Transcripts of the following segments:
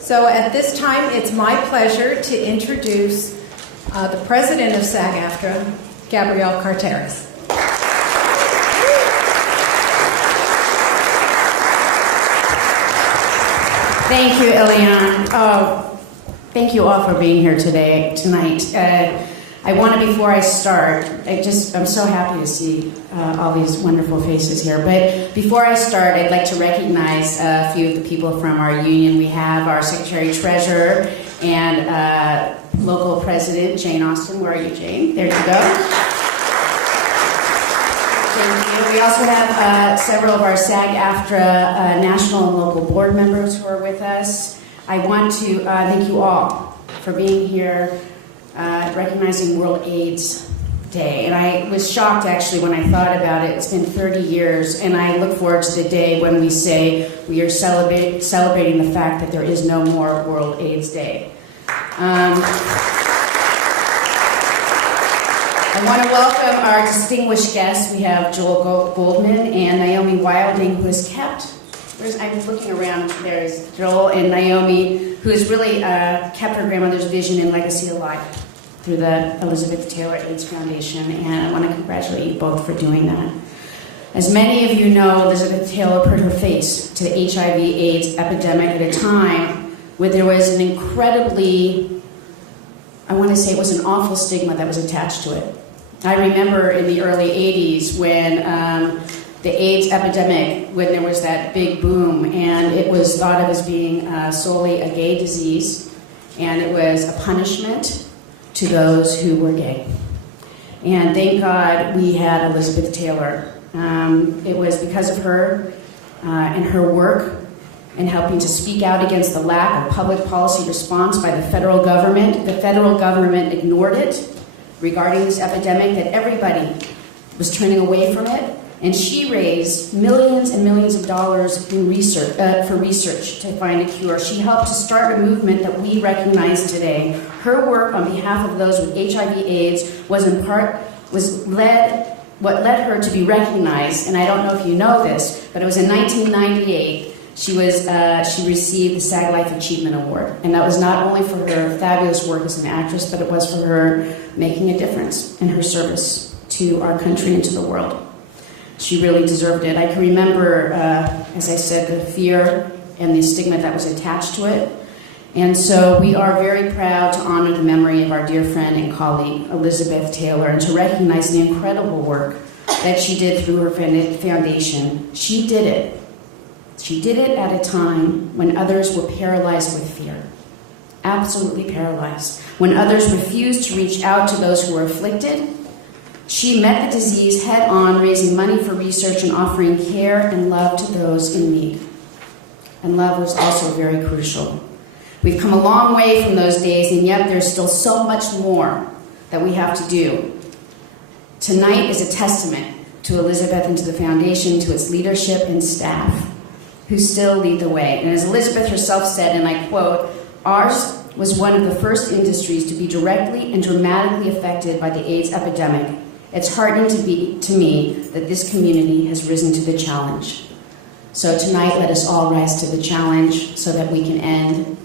So at this time, it's my pleasure to introduce the president of SAG-AFTRA, Gabrielle Carteris. Thank you, Eliane. Thank you all for being here tonight. I want to, before I start, I'm so happy to see all these wonderful faces here. But before I start, I'd like to recognize a few of the people from our union. We have our Secretary Treasurer and local president, Jane Austen. Where are you, Jane? There you go. Thank you. We also have several of our SAG-AFTRA national and local board members who are with us. I want to thank you all for being here, recognizing World AIDS Day. And I was shocked, actually, when I thought about it. It's been 30 years, and I look forward to the day when we say we are celebrating the fact that there is no more World AIDS Day. I want to welcome our distinguished guests. We have Joel Goldman and Naomi Wilding, who has kept, I'm looking around, there's Joel and Naomi, who has really kept her grandmother's vision and legacy alive through the Elizabeth Taylor AIDS Foundation, and I want to congratulate you both for doing that. As many of you know, Elizabeth Taylor put her face to the HIV/AIDS epidemic at a time where there was an incredibly, I want to say it was an awful stigma that was attached to it. I remember in the early 80s when the AIDS epidemic, when there was that big boom, and it was thought of as being solely a gay disease, and it was a punishment to those who were gay. And thank God we had Elizabeth Taylor. It was because of her and her work in helping to speak out against the lack of public policy response by the federal government. The federal government ignored it regarding this epidemic, that everybody was turning away from it. And she raised millions and millions of dollars in research, for research to find a cure. She helped to start a movement that we recognize today. Her work on behalf of those with HIV/AIDS what led her to be recognized. And I don't know if you know this, but it was in 1998 she received the SAG Life Achievement Award. And that was not only for her fabulous work as an actress, but it was for her making a difference in her service to our country and to the world. She really deserved it. I can remember, as I said, the fear and the stigma that was attached to it. And so we are very proud to honor the memory of our dear friend and colleague, Elizabeth Taylor, and to recognize the incredible work that she did through her foundation. She did it. She did it at a time when others were paralyzed with fear. Absolutely paralyzed. When others refused to reach out to those who were afflicted, she met the disease head-on, raising money for research and offering care and love to those in need. And love was also very crucial. We've come a long way from those days, and yet there's still so much more that we have to do. Tonight is a testament to Elizabeth and to the foundation, to its leadership and staff, who still lead the way. And as Elizabeth herself said, and I quote, "Ours was one of the first industries to be directly and dramatically affected by the AIDS epidemic. It's heartening to me that this community has risen to the challenge." So tonight, let us all rise to the challenge so that we can end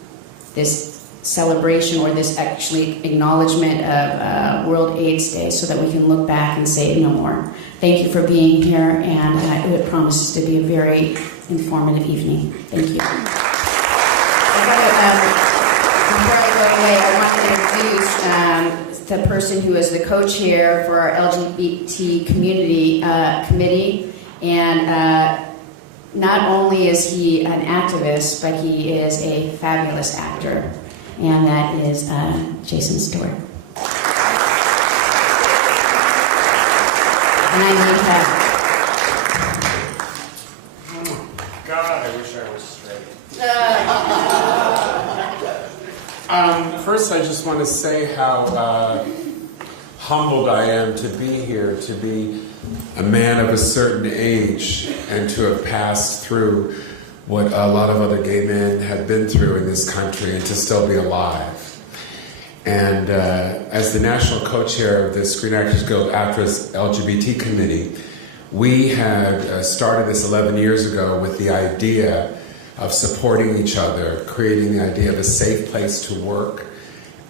this celebration, or this actually acknowledgement of World AIDS Day, so that we can look back and say no more. Thank you for being here, and it promises to be a very informative evening. Thank you. Before I go away, I want to introduce the person who is the co-chair for our LGBT community committee, and not only is he an activist, but he is a fabulous actor, and that is Jason Stewart. And I need help. Oh God, I wish I was straight. First, I just want to say how humbled I am to be here, to be a man of a certain age, and to have passed through what a lot of other gay men have been through in this country, and to still be alive. And as the national co-chair of the Screen Actors Guild SAG-AFTRA LGBT Committee, we had started this 11 years ago with the idea of supporting each other, creating the idea of a safe place to work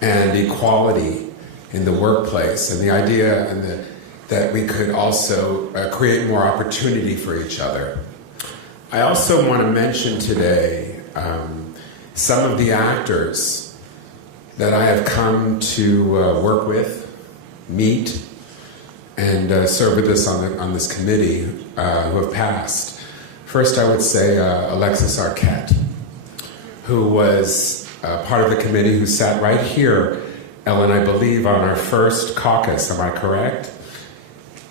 and equality in the workplace, and the idea that we could also create more opportunity for each other. I also want to mention today some of the actors that I have come to work with, meet, and serve with us on this committee who have passed. First, I would say Alexis Arquette, who was part of the committee, who sat right here, Ellen, I believe, on our first caucus, am I correct?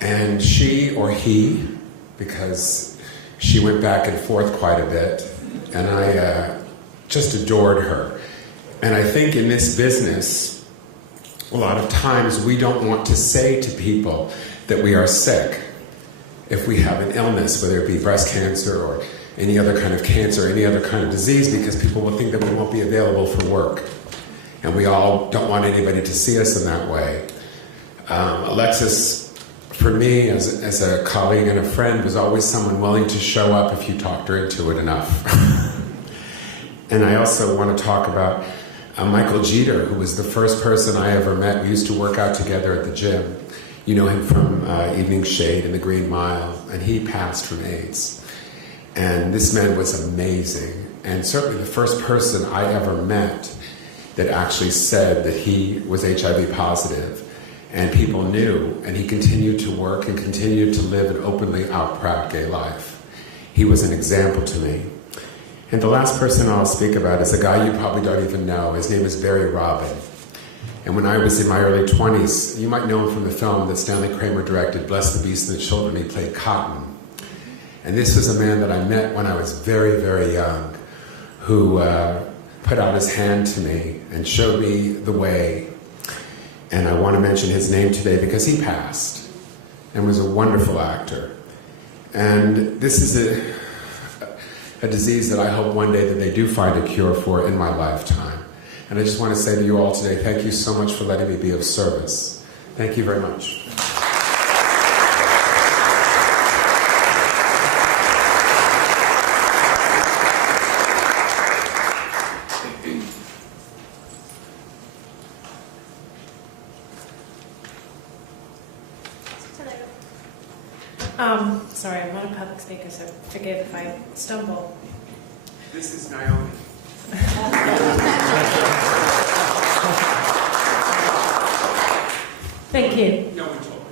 And she, or he, because she went back and forth quite a bit, and I just adored her. And I think in this business, a lot of times we don't want to say to people that we are sick if we have an illness, whether it be breast cancer or any other kind of cancer, any other kind of disease, because people will think that we won't be available for work. And we all don't want anybody to see us in that way. Alexis, for me, as a colleague and a friend, was always someone willing to show up if you talked her into it enough. And I also want to talk about Michael Jeter, who was the first person I ever met. We used to work out together at the gym. You know him from Evening Shade and the Green Mile, and he passed from AIDS. And this man was amazing, and certainly the first person I ever met that actually said that he was HIV positive, and people knew, and he continued to work and continued to live an openly out proud gay life. He was an example to me. And the last person I'll speak about is a guy you probably don't even know. His name is Barry Robin. And when I was in my early 20s, you might know him from the film that Stanley Kramer directed, Bless the Beast and the Children. He played Cotton. And this was a man that I met when I was very, very young, who put out his hand to me and showed me the way. And I want to mention his name today because he passed and was a wonderful actor. And this is a disease that I hope one day that they do find a cure for in my lifetime. And I just want to say to you all today, thank you so much for letting me be of service. Thank you very much. Sorry, I'm not a public speaker, so forgive if I stumble. This is Naomi. Thank you. No one told me.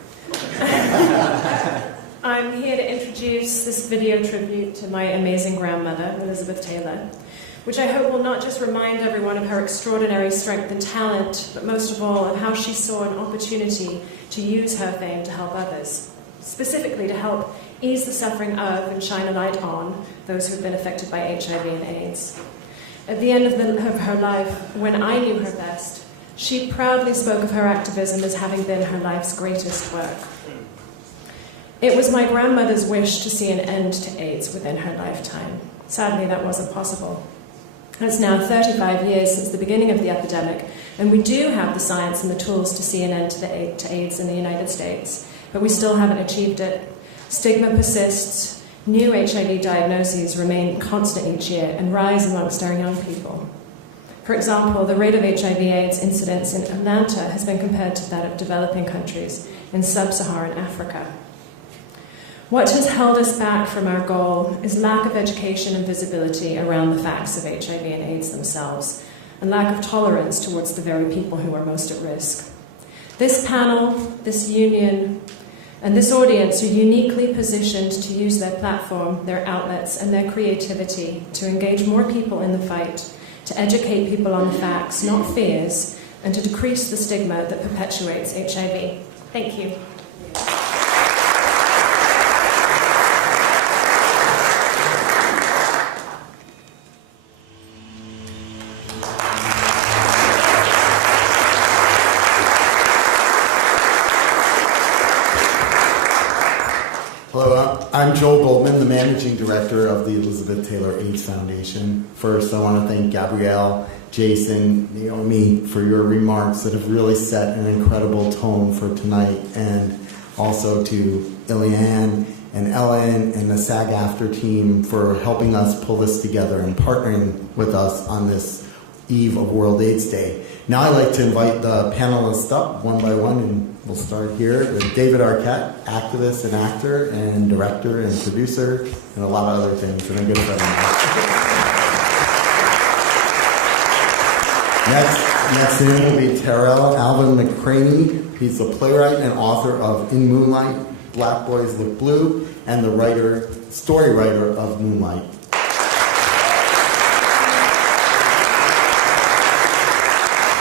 I'm here to introduce this video tribute to my amazing grandmother, Elizabeth Taylor, which I hope will not just remind everyone of her extraordinary strength and talent, but most of all of how she saw an opportunity to use her fame to help others, specifically to help ease the suffering of and shine a light on those who have been affected by HIV and AIDS. At the end of her life, when I knew her best, she proudly spoke of her activism as having been her life's greatest work. It was my grandmother's wish to see an end to AIDS within her lifetime. Sadly, that wasn't possible. It's now 35 years since the beginning of the epidemic, and we do have the science and the tools to see an end to AIDS in the United States, but we still haven't achieved it. Stigma persists, new HIV diagnoses remain constant each year and rise amongst our young people. For example, the rate of HIV/AIDS incidence in Atlanta has been compared to that of developing countries in sub-Saharan Africa. What has held us back from our goal is lack of education and visibility around the facts of HIV and AIDS themselves, and lack of tolerance towards the very people who are most at risk. This panel, this union, and this audience are uniquely positioned to use their platform, their outlets, and their creativity to engage more people in the fight, to educate people on the facts, not fears, and to decrease the stigma that perpetuates HIV. Thank you. Hello, I'm Joel Goldman, the Managing Director of the Elizabeth Taylor AIDS Foundation. First, I want to thank Gabrielle, Jason, Naomi for your remarks that have really set an incredible tone for tonight, and also to Iliane and Ellen and the SAG-AFTRA team for helping us pull this together and partnering with us on this eve of World AIDS Day. Now I'd like to invite the panelists up one by one, and we'll start here with David Arquette, activist and actor and director and producer and a lot of other things, and a good friend of mine. Next in will be Tarell Alvin McCraney. He's the playwright and author of In Moonlight, Black Boys Look Blue, and the story writer of Moonlight.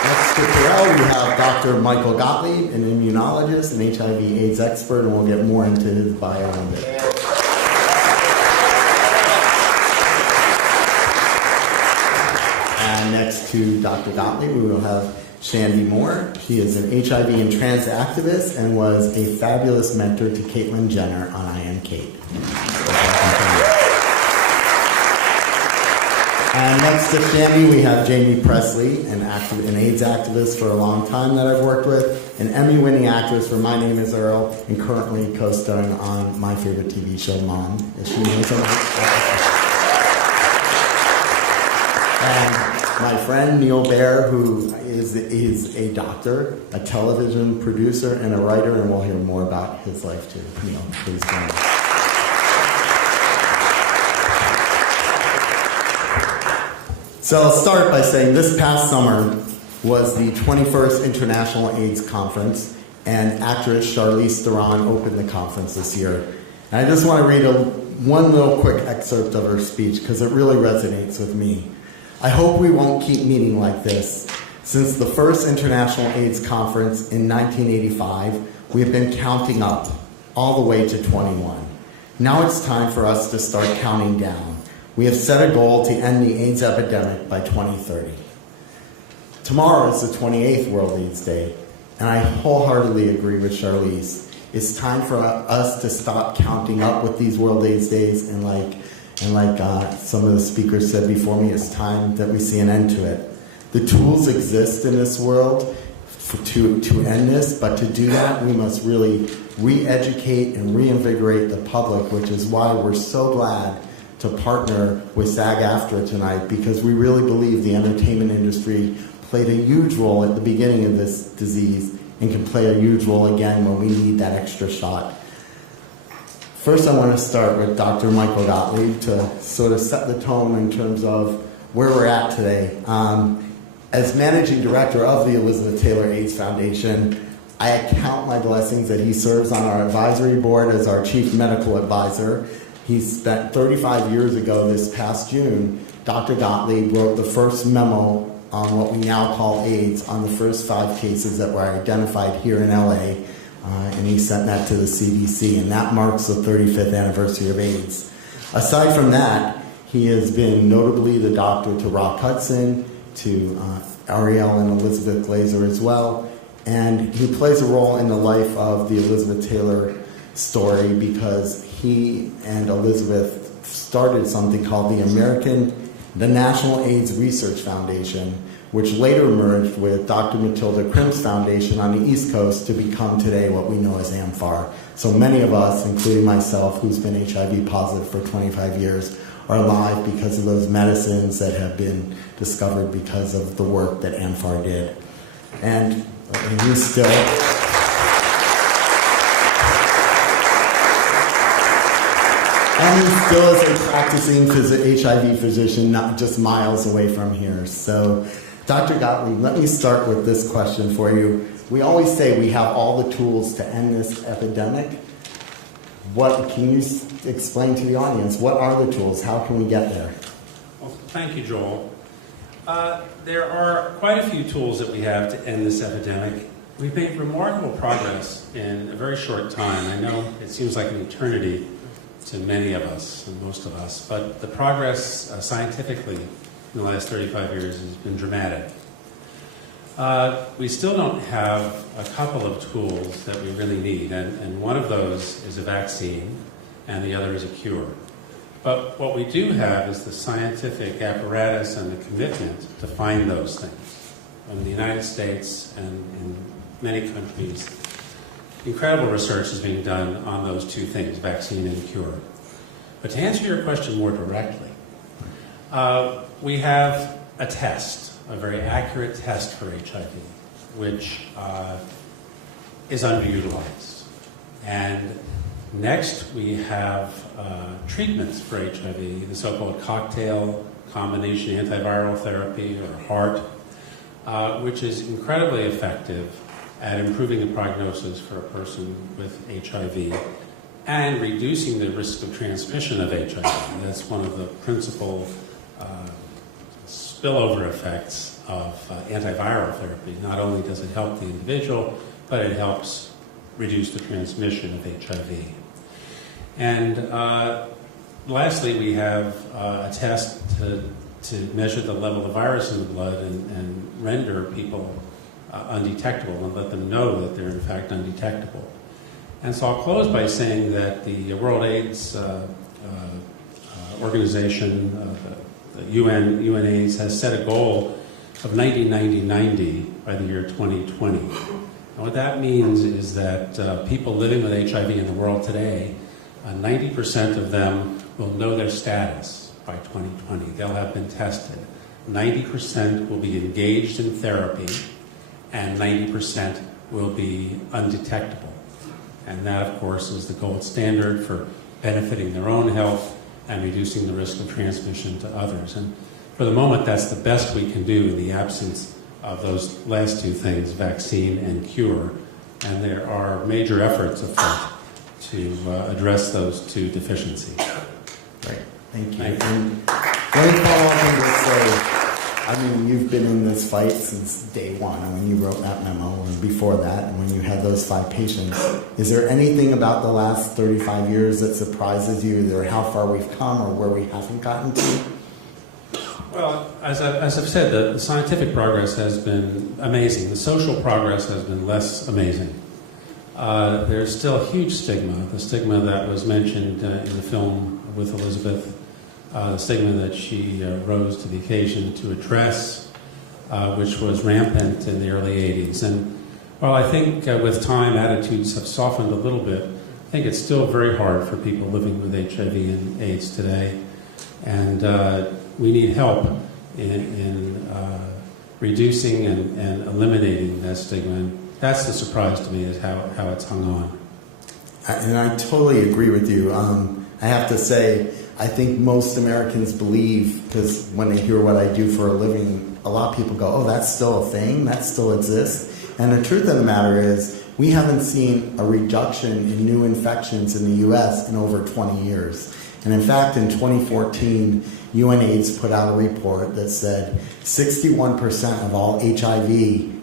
Next to Tarell, we have Dr. Michael Gottlieb, an immunologist and HIV/AIDS expert, and we'll get more into his bio in a bit. And next to Dr. Gottlieb, we will have Chandi Moore. She is an HIV and trans activist and was a fabulous mentor to Caitlyn Jenner on I Am Cait. And next to Chandi, we have Jaime Presley, an AIDS activist for a long time that I've worked with, an Emmy-winning actress for My Name is Earl, and currently co-starring on my favorite TV show, Mom. Is she amazing? And my friend Neal Baer, who is a doctor, a television producer, and a writer, and we'll hear more about his life too. Neal, please join us. So I'll start by saying this past summer was the 21st International AIDS Conference, and actress Charlize Theron opened the conference this year. And I just want to read one little quick excerpt of her speech because it really resonates with me. I hope we won't keep meeting like this. Since the first International AIDS Conference in 1985, we have been counting up, all the way to 21. Now it's time for us to start counting down. We have set a goal to end the AIDS epidemic by 2030. Tomorrow is the 28th World AIDS Day, and I wholeheartedly agree with Charlize. It's time for us to stop counting up with these World AIDS Days, and like some of the speakers said before me, it's time that we see an end to it. The tools exist in this world to end this, but to do that, we must really re-educate and reinvigorate the public, which is why we're so glad to partner with SAG-AFTRA tonight, because we really believe the entertainment industry played a huge role at the beginning of this disease and can play a huge role again when we need that extra shot. First, I want to start with Dr. Michael Gottlieb to sort of set the tone in terms of where we're at today. As managing director of the Elizabeth Taylor AIDS Foundation, I count my blessings that he serves on our advisory board as our chief medical advisor. He spent 35 years ago, this past June, Dr. Gottlieb wrote the first memo on what we now call AIDS on the first 5 cases that were identified here in LA. And he sent that to the CDC, and that marks the 35th anniversary of AIDS. Aside from that, he has been notably the doctor to Rock Hudson, to Ariel and Elizabeth Glazer as well, and he plays a role in the life of the Elizabeth Taylor story because he and Elizabeth started something called the National AIDS Research Foundation, which later merged with Dr. Matilda Crimp's foundation on the East Coast to become today what we know as AMFAR. So many of us, including myself, who's been HIV positive for 25 years, are alive because of those medicines that have been discovered because of the work that AMFAR did. And he still... And he still is a practicing HIV physician, not just miles away from here. So, Dr. Gottlieb, let me start with this question for you. We always say we have all the tools to end this epidemic. Can you explain to the audience, what are the tools? How can we get there? Well, thank you, Joel. There are quite a few tools that we have to end this epidemic. We've made remarkable progress in a very short time. I know it seems like an eternity to many of us, and most of us, but the progress scientifically in the last 35 years has been dramatic. We still don't have a couple of tools that we really need, and one of those is a vaccine, and the other is a cure. But what we do have is the scientific apparatus and the commitment to find those things. In the United States and in many countries, incredible research is being done on those two things, vaccine and cure. But to answer your question more directly, we have a test, a very accurate test for HIV, which is underutilized. And next we have treatments for HIV, the so-called cocktail combination antiviral therapy, or HAART, which is incredibly effective at improving the prognosis for a person with HIV and reducing the risk of transmission of HIV. That's one of the principal spillover effects of antiviral therapy. Not only does it help the individual, but it helps reduce the transmission of HIV. And lastly, we have a test to measure the level of virus in the blood and render people undetectable and let them know that they're in fact undetectable. And so I'll close by saying that the World AIDS Organization, the UNAIDS, has set a goal of 90-90-90 by the year 2020. And what that means is that people living with HIV in the world today, 90% of them will know their status by 2020. They'll have been tested. 90% will be engaged in therapy, and 90% will be undetectable. And that, of course, is the gold standard for benefiting their own health and reducing the risk of transmission to others. And for the moment, that's the best we can do in the absence of those last two things, vaccine and cure. And there are major efforts afoot to address those two deficiencies. Great, thank you. Thank you. And let me follow up and just say, I mean, you've been in this fight since day one, and when you wrote that memo, and before that, and when you had those 5 patients. Is there anything about the last 35 years that surprises you, either how far we've come or where we haven't gotten to? Well, as I've said, the scientific progress has been amazing. The social progress has been less amazing. There's still a huge stigma, the stigma that was mentioned in the film with Elizabeth, the stigma that she rose to the occasion to address, which was rampant in the early 80s. And while I think with time attitudes have softened a little bit, I think it's still very hard for people living with HIV and AIDS today. And we need help in reducing and eliminating that stigma. And that's the surprise to me, is how it's hung on. And I totally agree with you. I have to say, I think most Americans believe, because when they hear what I do for a living, a lot of people go, oh, that's still a thing? That still exists? And the truth of the matter is, we haven't seen a reduction in new infections in the U.S. in over 20 years. And in fact, in 2014, UNAIDS put out a report that said 61% of all HIV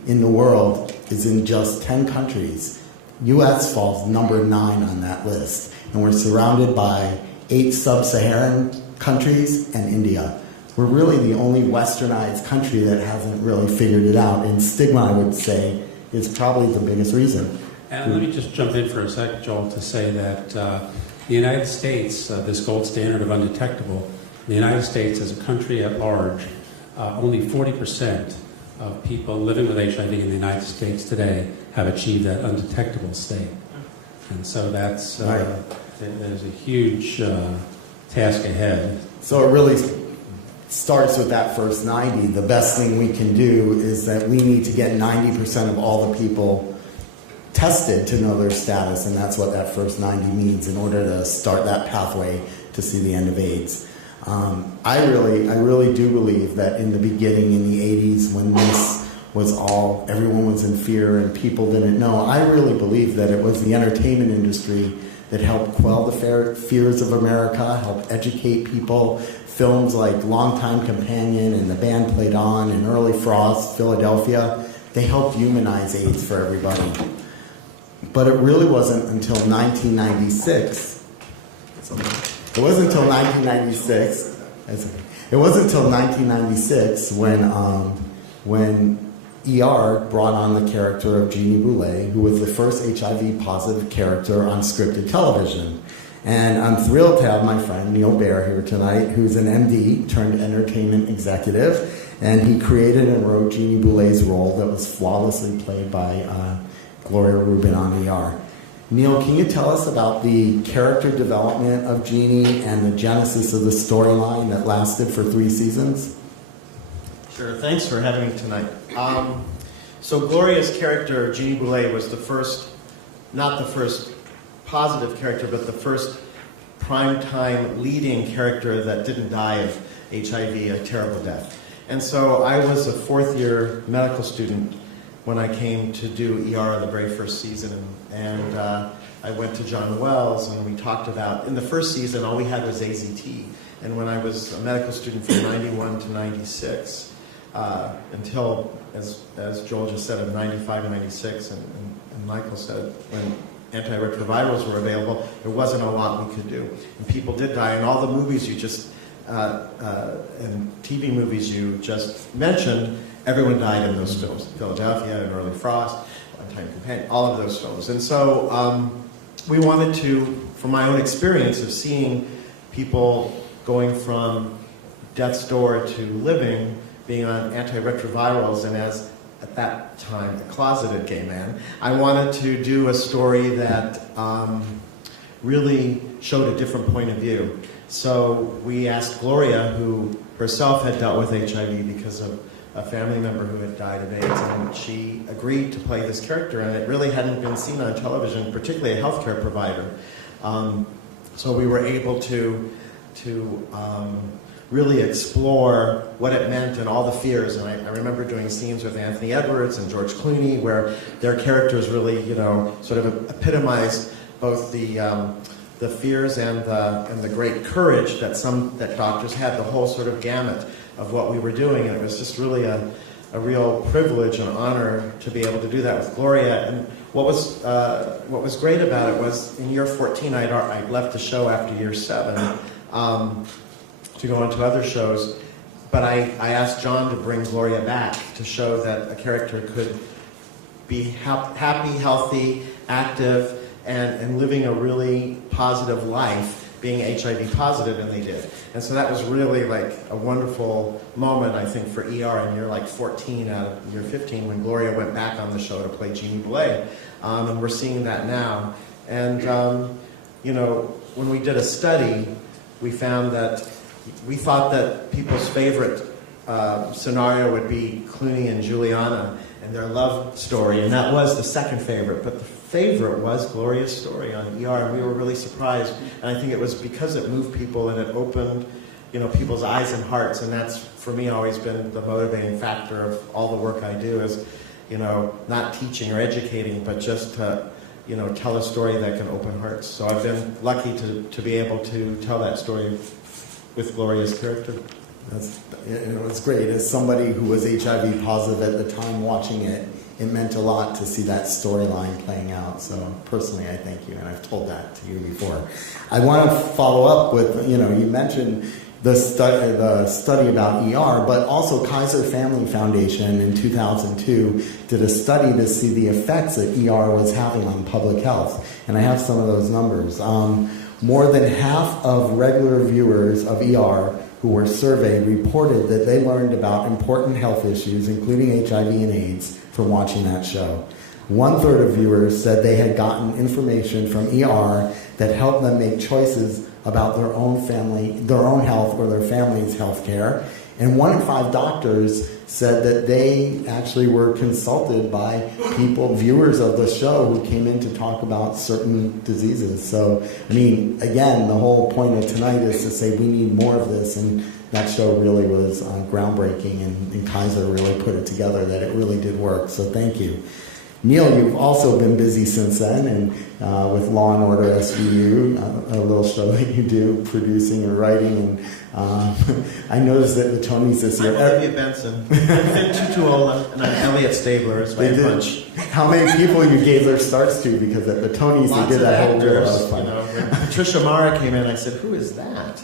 in the world is in just 10 countries. U.S. falls number 9 on that list. And we're surrounded by 8 sub-Saharan countries and India. We're really the only westernized country that hasn't really figured it out. And stigma, I would say, is probably the biggest reason. And let me just jump in for a sec, Joel, to say that the United States, this gold standard of undetectable, the United States as a country at large, only 40% of people living with HIV in the United States today have achieved that undetectable state. And so that's, there's a huge task ahead. So it really starts with that first 90. The best thing we can do is that we need to get 90% of all the people tested to know their status, and that's what that first 90 means in order to start that pathway to see the end of AIDS. I really do believe that in the beginning, in the 80s, when this was all, everyone was in fear and people didn't know, I really believe that it was the entertainment industry that helped quell the fears of America, helped educate people. Films like Longtime Companion and The Band Played On and Early Frost, Philadelphia, they helped humanize AIDS for everybody. But it really wasn't until 1996. It wasn't until 1996. It wasn't until 1996 when ER brought on the character of Jeannie Boulet, who was the first HIV-positive character on scripted television. And I'm thrilled to have my friend Neal Baer here tonight, who's an MD turned entertainment executive, and he created and wrote Jeannie Boulet's role that was flawlessly played by Gloria Rubin on ER. Neal, can you tell us about the character development of Jeannie and the genesis of the storyline that lasted for 3 seasons? Sure, thanks for having me tonight. So Gloria's character, Jeannie Boulet, was the first, not the first positive character, but the first primetime leading character that didn't die of HIV, a terrible death. And so I was a 4th-year medical student when I came to do ER the very first season. And I went to John Wells and we talked about, in the first season, all we had was AZT. And when I was a medical student from 91 to 96, until, as Joel just said, of 95, 96, and Michael said, when antiretrovirals were available, there wasn't a lot we could do. And people did die. And all the movies you just, and TV movies you just mentioned, everyone died in those films. Philadelphia, An Early Frost, One Time Companion, all of those films. And so we wanted to, from my own experience of seeing people going from death's door to living, being on antiretrovirals, and as at that time a closeted gay man, I wanted to do a story that really showed a different point of view. So we asked Gloria, who herself had dealt with HIV because of a family member who had died of AIDS, and she agreed to play this character, and it really hadn't been seen on television, particularly a healthcare provider. So we were able to really explore what it meant and all the fears. And I remember doing scenes with Anthony Edwards and George Clooney where their characters really, sort of epitomized both the fears and the great courage that doctors had, the whole sort of gamut of what we were doing. And it was just really a real privilege and honor to be able to do that with Gloria. And what was great about it was in year 14, I'd left the show after year 7. To go into other shows, but I asked John to bring Gloria back to show that a character could be happy, healthy, active, and living a really positive life, being HIV positive, and they did. And so that was really like a wonderful moment, I think, for ER in year 14 out of year 15 when Gloria went back on the show to play Jeannie Boulet. And we're seeing that now. And, when we did a study, we found that we thought that people's favorite scenario would be Clooney and Juliana and their love story, and that was the second favorite. But the favorite was Gloria's story on ER, and we were really surprised. And I think it was because it moved people and it opened, people's eyes and hearts. And that's, for me, always been the motivating factor of all the work I do is, not teaching or educating, but just to, tell a story that can open hearts. So I've been lucky to be able to tell that story with Gloria's character. It's great. As somebody who was HIV positive at the time watching it, it meant a lot to see that storyline playing out. So personally, I thank you, and I've told that to you before. I want to follow up with, you mentioned the study about ER, but also Kaiser Family Foundation in 2002 did a study to see the effects that ER was having on public health. And I have some of those numbers. More than half of regular viewers of ER who were surveyed reported that they learned about important health issues, including HIV and AIDS, from watching that show. 1/3 of viewers said they had gotten information from ER that helped them make choices about their own health or their family's health care. And 1 in 5 doctors said that they actually were consulted by viewers of the show who came in to talk about certain diseases. So, again, the whole point of tonight is to say we need more of this, and that show really was groundbreaking, and Kaiser really put it together that it really did work. So thank you. Neal, you've also been busy since then, and with Law and Order SVU, a little show that you do, producing and writing, and I noticed that the Tonys this year. I'm Olivia Benson, Finn Tutuola, and I'm Elliot Stabler. It's my bunch. How many people you gave their starts to? Because at the Tonys they did that whole deal. When Patricia Mara came in, I said, "Who is that?"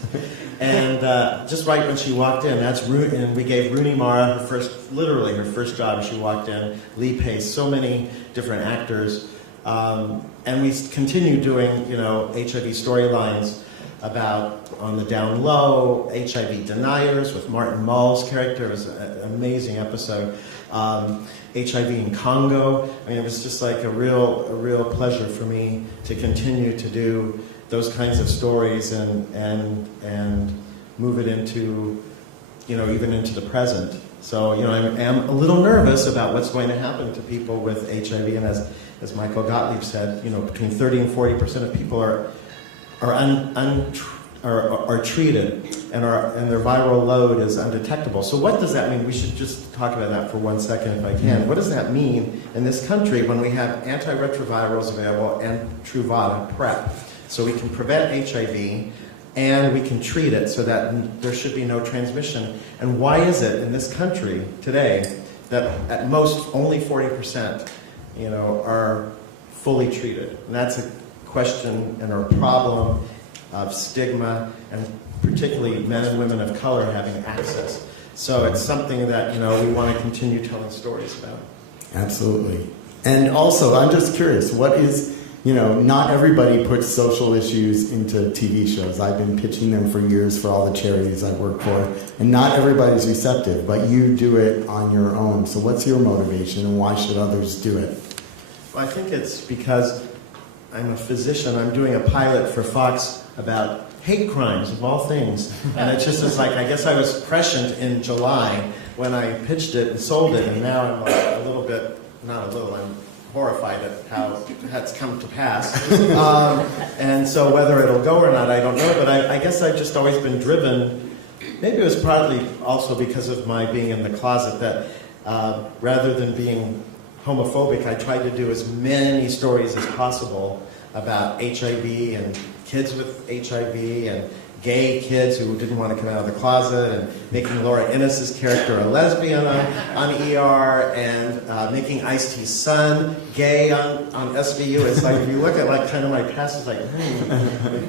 And just right when she walked in, and we gave Rooney Mara her first job. She walked in. Lee Pace, so many different actors, and we continue doing HIV storylines. about on the down low, HIV deniers with Martin Mull's character. It was an amazing episode. HIV in Congo. I mean, it was just like a real pleasure for me to continue to do those kinds of stories and move it into, even into the present. So, I am a little nervous about what's going to happen to people with HIV, and as Michael Gottlieb said, between 30 and 40% of people are treated, and their viral load is undetectable. So what does that mean? We should just talk about that for 1 second, if I can. What does that mean in this country when we have antiretrovirals available and Truvada, PrEP? So we can prevent HIV, and we can treat it so that there should be no transmission. And why is it in this country today that at most only 40%, are fully treated? And that's a question and a problem of stigma, and particularly men and women of color having access. So it's something that we want to continue telling stories about. Absolutely. And also, I'm just curious, what is, not everybody puts social issues into TV shows. I've been pitching them for years for all the charities I work for, and not everybody's receptive, but you do it on your own. So what's your motivation, and why should others do it? Well, I think it's because I'm a physician. I'm doing a pilot for Fox about hate crimes, of all things. And it just is like, I guess I was prescient in July when I pitched it and sold it, and now I'm a little bit, not a little, I'm horrified at how that's come to pass. And so whether it'll go or not, I don't know, but I guess I've just always been driven. Maybe it was partly also because of my being in the closet, that rather than being homophobic, I tried to do as many stories as possible about HIV and kids with HIV and gay kids who didn't want to come out of the closet, and making Laura Innes's character a lesbian on ER, and making Ice-T's son gay on SVU. It's like, if you look at kind of my past, it's like,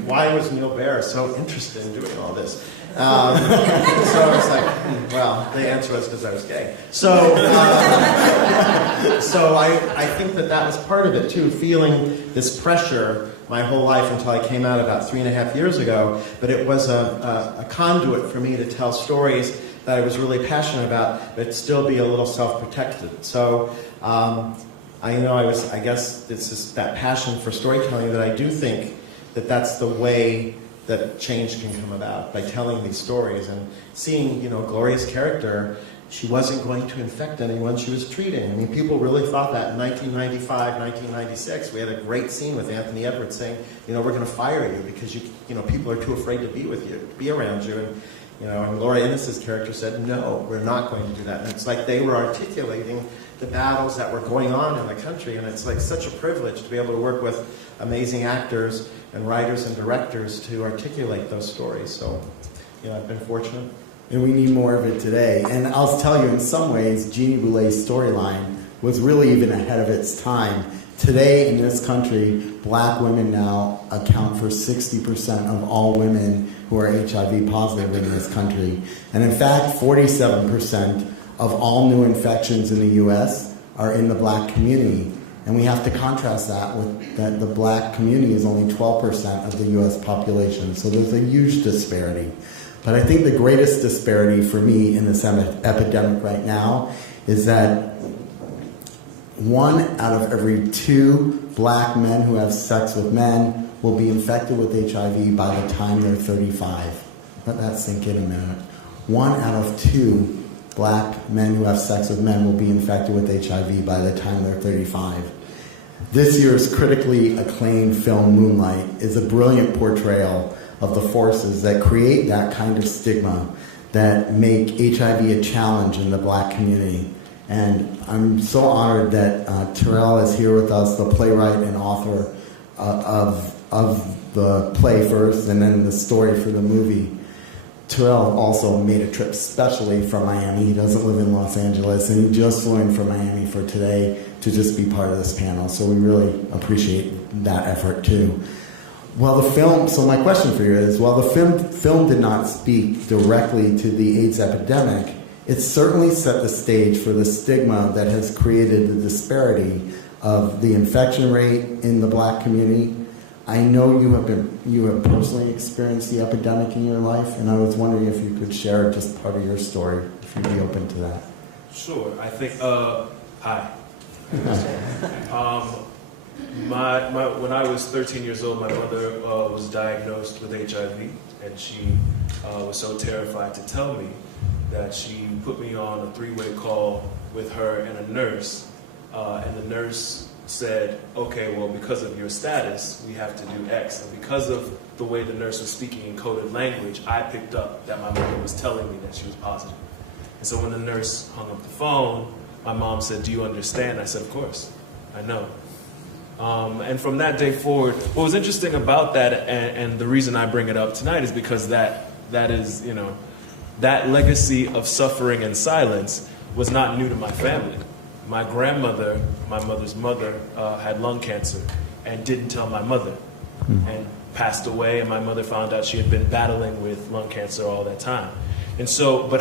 why was Neal Baer so interested in doing all this? So it's like, well, the answer was because I was gay. So, so I think that was part of it too, feeling this pressure my whole life until I came out about 3.5 years ago. But it was a conduit for me to tell stories that I was really passionate about, but still be a little self-protected. So I guess it's just that passion for storytelling that I do think that that's the way that change can come about, by telling these stories and seeing, Gloria's character. She wasn't going to infect anyone she was treating. I mean, people really thought that in 1995, 1996. We had a great scene with Anthony Edwards saying, we're going to fire you because people are too afraid to be with you, to be around you. And Laura Innes's character said, no, we're not going to do that. And it's like they were articulating the battles that were going on in the country, and it's like such a privilege to be able to work with amazing actors and writers and directors to articulate those stories. So, I've been fortunate. And we need more of it today. And I'll tell you, in some ways, Jeannie Boulet's storyline was really even ahead of its time. Today, in this country, black women now account for 60% of all women who are HIV positive in this country. And in fact, 47% of all new infections in the U.S. are in the black community. And we have to contrast that with that the black community is only 12% of the U.S. population. So there's a huge disparity. But I think the greatest disparity for me in this epidemic right now is that 1 out of every 2 black men who have sex with men will be infected with HIV by the time they're 35. Let that sink in a minute. 1 out of 2 black men who have sex with men will be infected with HIV by the time they're 35. This year's critically acclaimed film, Moonlight, is a brilliant portrayal of the forces that create that kind of stigma that make HIV a challenge in the black community. And I'm so honored that Tarell is here with us, the playwright and author of the play first, and then the story for the movie. Tarell also made a trip specially from Miami. He doesn't live in Los Angeles, and he just flew in from Miami for today to just be part of this panel. So we really appreciate that effort too. Well, the film, so my question for you is, while the film did not speak directly to the AIDS epidemic, it certainly set the stage for the stigma that has created the disparity of the infection rate in the black community, I know you have personally experienced the epidemic in your life, and I was wondering if you could share just part of your story, if you'd be open to that. Sure. I think. Hi. When I was 13 years old, my mother was diagnosed with HIV, and she was so terrified to tell me that she put me on a three-way call with her and a nurse, and the nurse said, okay, well, because of your status, we have to do X. And because of the way the nurse was speaking in coded language, I picked up that my mother was telling me that she was positive. And so when the nurse hung up the phone, my mom said, do you understand? I said, of course, I know. And from that day forward, what was interesting about that, and the reason I bring it up tonight, is because that is, you know, that legacy of suffering and silence was not new to my family. My grandmother, my mother's mother, had lung cancer and didn't tell my mother, and passed away, and my mother found out she had been battling with lung cancer all that time. And so, but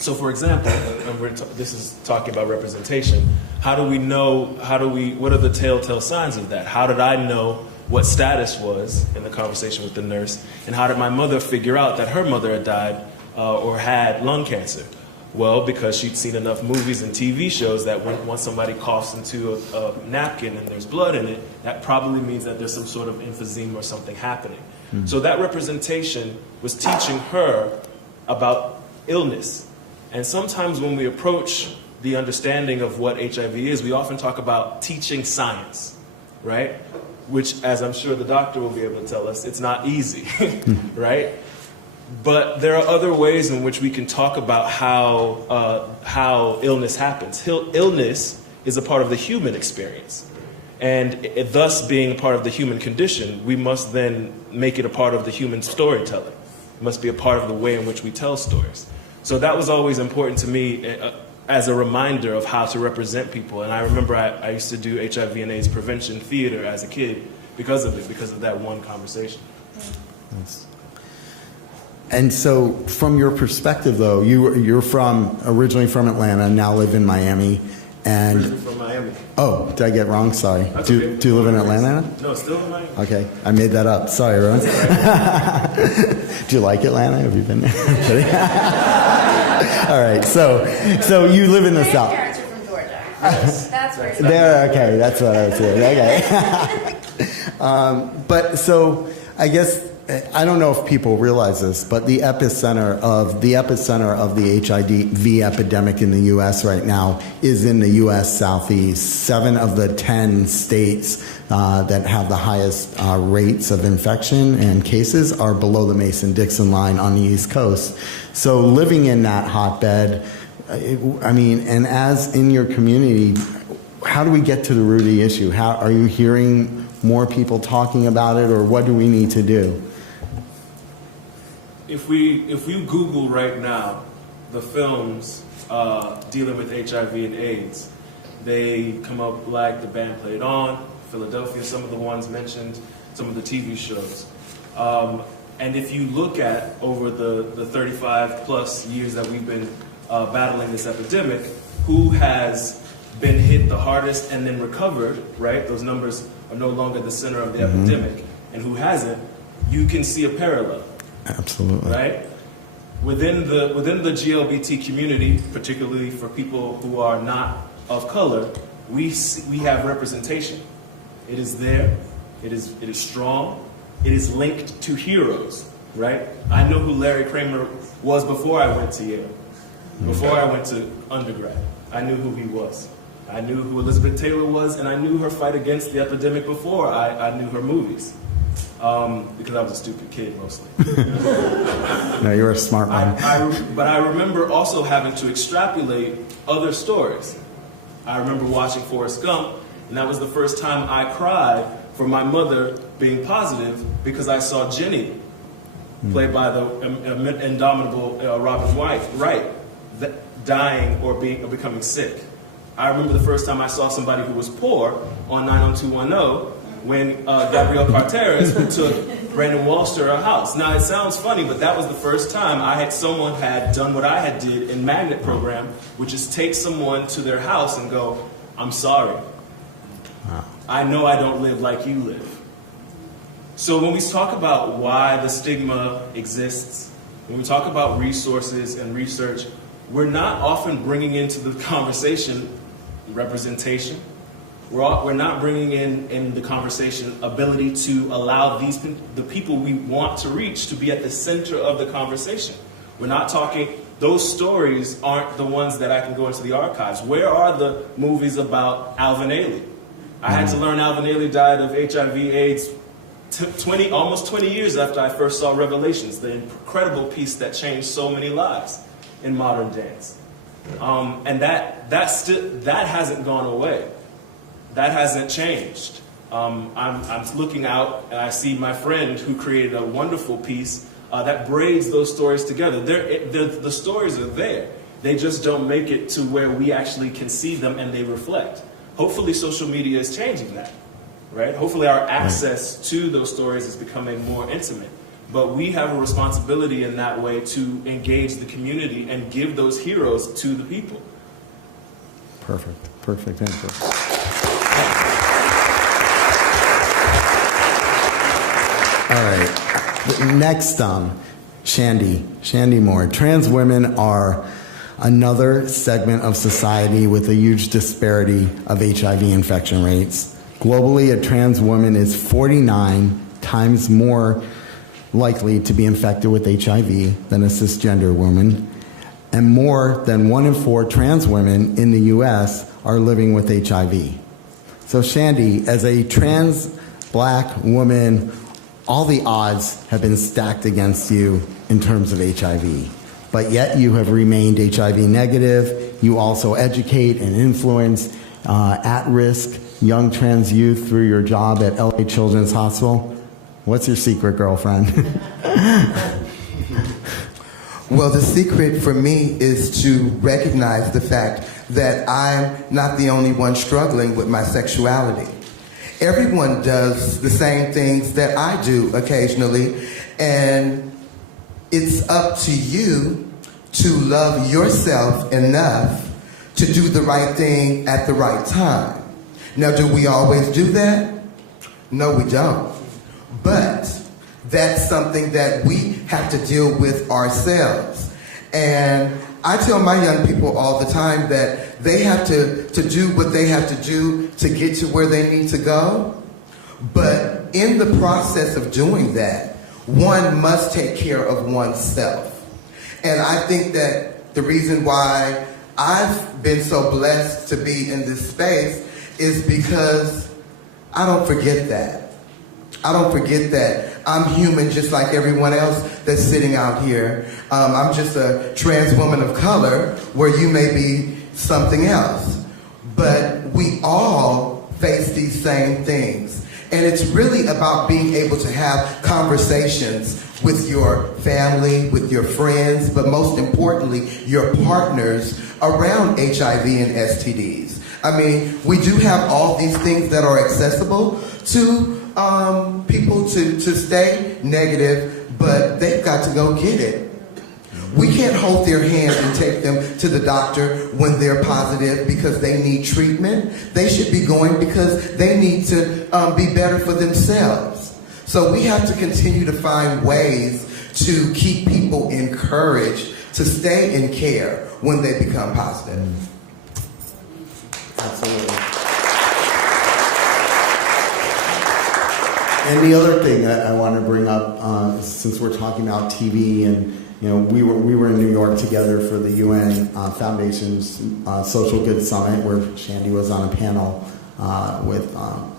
so for example, and this is talking about representation, what are the telltale signs of that? How did I know what status was in the conversation with the nurse, and how did my mother figure out that her mother had died or had lung cancer? Well, because she'd seen enough movies and TV shows that once somebody coughs into a napkin and there's blood in it, that probably means that there's some sort of emphysema or something happening. So that representation was teaching her about illness. And sometimes when we approach the understanding of what HIV is, we often talk about teaching science, right? Which, as I'm sure the doctor will be able to tell us, it's not easy, right? But there are other ways in which we can talk about how illness happens. Illness is a part of the human experience. And thus being a part of the human condition, we must then make it a part of the human storytelling. It must be a part of the way in which we tell stories. So that was always important to me as a reminder of how to represent people. And I remember I used to do HIV and AIDS prevention theater as a kid because of that one conversation. Yes. And so, from your perspective, though, you're originally from Atlanta, now live in Miami, and Originally from Miami. Oh, did I get wrong? Sorry. Do you live in Atlanta? No, still in Miami. Okay, I made that up. Sorry, Ron. Do you like Atlanta? Have you been there? All right, so you live in the South. My parents are from Georgia. That's where. There, okay, that's what I was saying. Okay. But so I guess. I don't know if people realize this, but the epicenter of the HIV epidemic in the U.S. right now is in the U.S. Southeast. 7 of the 10 states that have the highest rates of infection and cases are below the Mason-Dixon line on the East Coast. So living in that hotbed, and as in your community, how do we get to the root of the issue? How are you hearing more people talking about it, or what do we need to do? If you Google right now the films dealing with HIV and AIDS, they come up like The Band Played On, Philadelphia, some of the ones mentioned, some of the TV shows. And if you look at over the 35 plus years that we've been battling this epidemic, who has been hit the hardest and then recovered, right? Those numbers are no longer the center of the epidemic. And who hasn't, you can see a parallel. Absolutely. Right? Within the GLBT community, particularly for people who are not of color, we have representation. It is there. It is strong. It is linked to heroes. Right? I know who Larry Kramer was before I went to Yale. Before I went to undergrad, I knew who he was. I knew who Elizabeth Taylor was, and I knew her fight against the epidemic before I knew her movies. Because I was a stupid kid mostly. No, you're a smart one. But I remember also having to extrapolate other stories. I remember watching Forrest Gump, and that was the first time I cried for my mother being positive because I saw Jenny, played by the indomitable Robin Wright, dying or becoming sick. I remember the first time I saw somebody who was poor on 90210 when Gabrielle Carteris took Brandon Walsh to her house. Now, it sounds funny, but that was the first time someone had done what I had did in Magnet program, which is take someone to their house and go, I'm sorry. Wow. I know I don't live like you live. So when we talk about why the stigma exists, when we talk about resources and research, we're not often bringing into the conversation representation. We're not bringing in the conversation ability to allow the people we want to reach to be at the center of the conversation. We're not talking, those stories aren't the ones that I can go into the archives. Where are the movies about Alvin Ailey? I had to learn Alvin Ailey died of HIV/AIDS almost 20 years after I first saw Revelations, the incredible piece that changed so many lives in modern dance. And that hasn't gone away. That hasn't changed. I'm looking out and I see my friend who created a wonderful piece that braids those stories together. The stories are there. They just don't make it to where we actually can see them and they reflect. Hopefully social media is changing that, right? Hopefully our access to those stories is becoming more intimate. But we have a responsibility in that way to engage the community and give those heroes to the people. Perfect answer. All right. Next, Chandi Moore. Trans women are another segment of society with a huge disparity of HIV infection rates. Globally, a trans woman is 49 times more likely to be infected with HIV than a cisgender woman, and more than 1 in 4 trans women in the U.S. are living with HIV. So Chandi, as a trans black woman, all the odds have been stacked against you in terms of HIV, but yet you have remained HIV negative. You also educate and influence at-risk young trans youth through your job at LA Children's Hospital. What's your secret, girlfriend? Well, the secret for me is to recognize the fact that I'm not the only one struggling with my sexuality. Everyone does the same things that I do occasionally, and it's up to you to love yourself enough to do the right thing at the right time. Now, do we always do that? No, we don't. But that's something that we have to deal with ourselves. And I tell my young people all the time that they have to do what they have to do to get to where they need to go. But in the process of doing that, one must take care of oneself. And I think that the reason why I've been so blessed to be in this space is because I don't forget that. I don't forget that I'm human just like everyone else that's sitting out here. I'm just a trans woman of color where you may be something else. But we all face these same things. And it's really about being able to have conversations with your family, with your friends, but most importantly, your partners around HIV and STDs. I mean, we do have all these things that are accessible to people to stay negative, but they've got to go get it. We can't hold their hand and take them to the doctor when they're positive because they need treatment. They should be going because they need to be better for themselves. So we have to continue to find ways to keep people encouraged to stay in care when they become positive. Absolutely. And the other thing that I want to bring up, since we're talking about TV, and you know, we were in New York together for the UN Foundation's Social Good Summit, where Chandi was on a panel with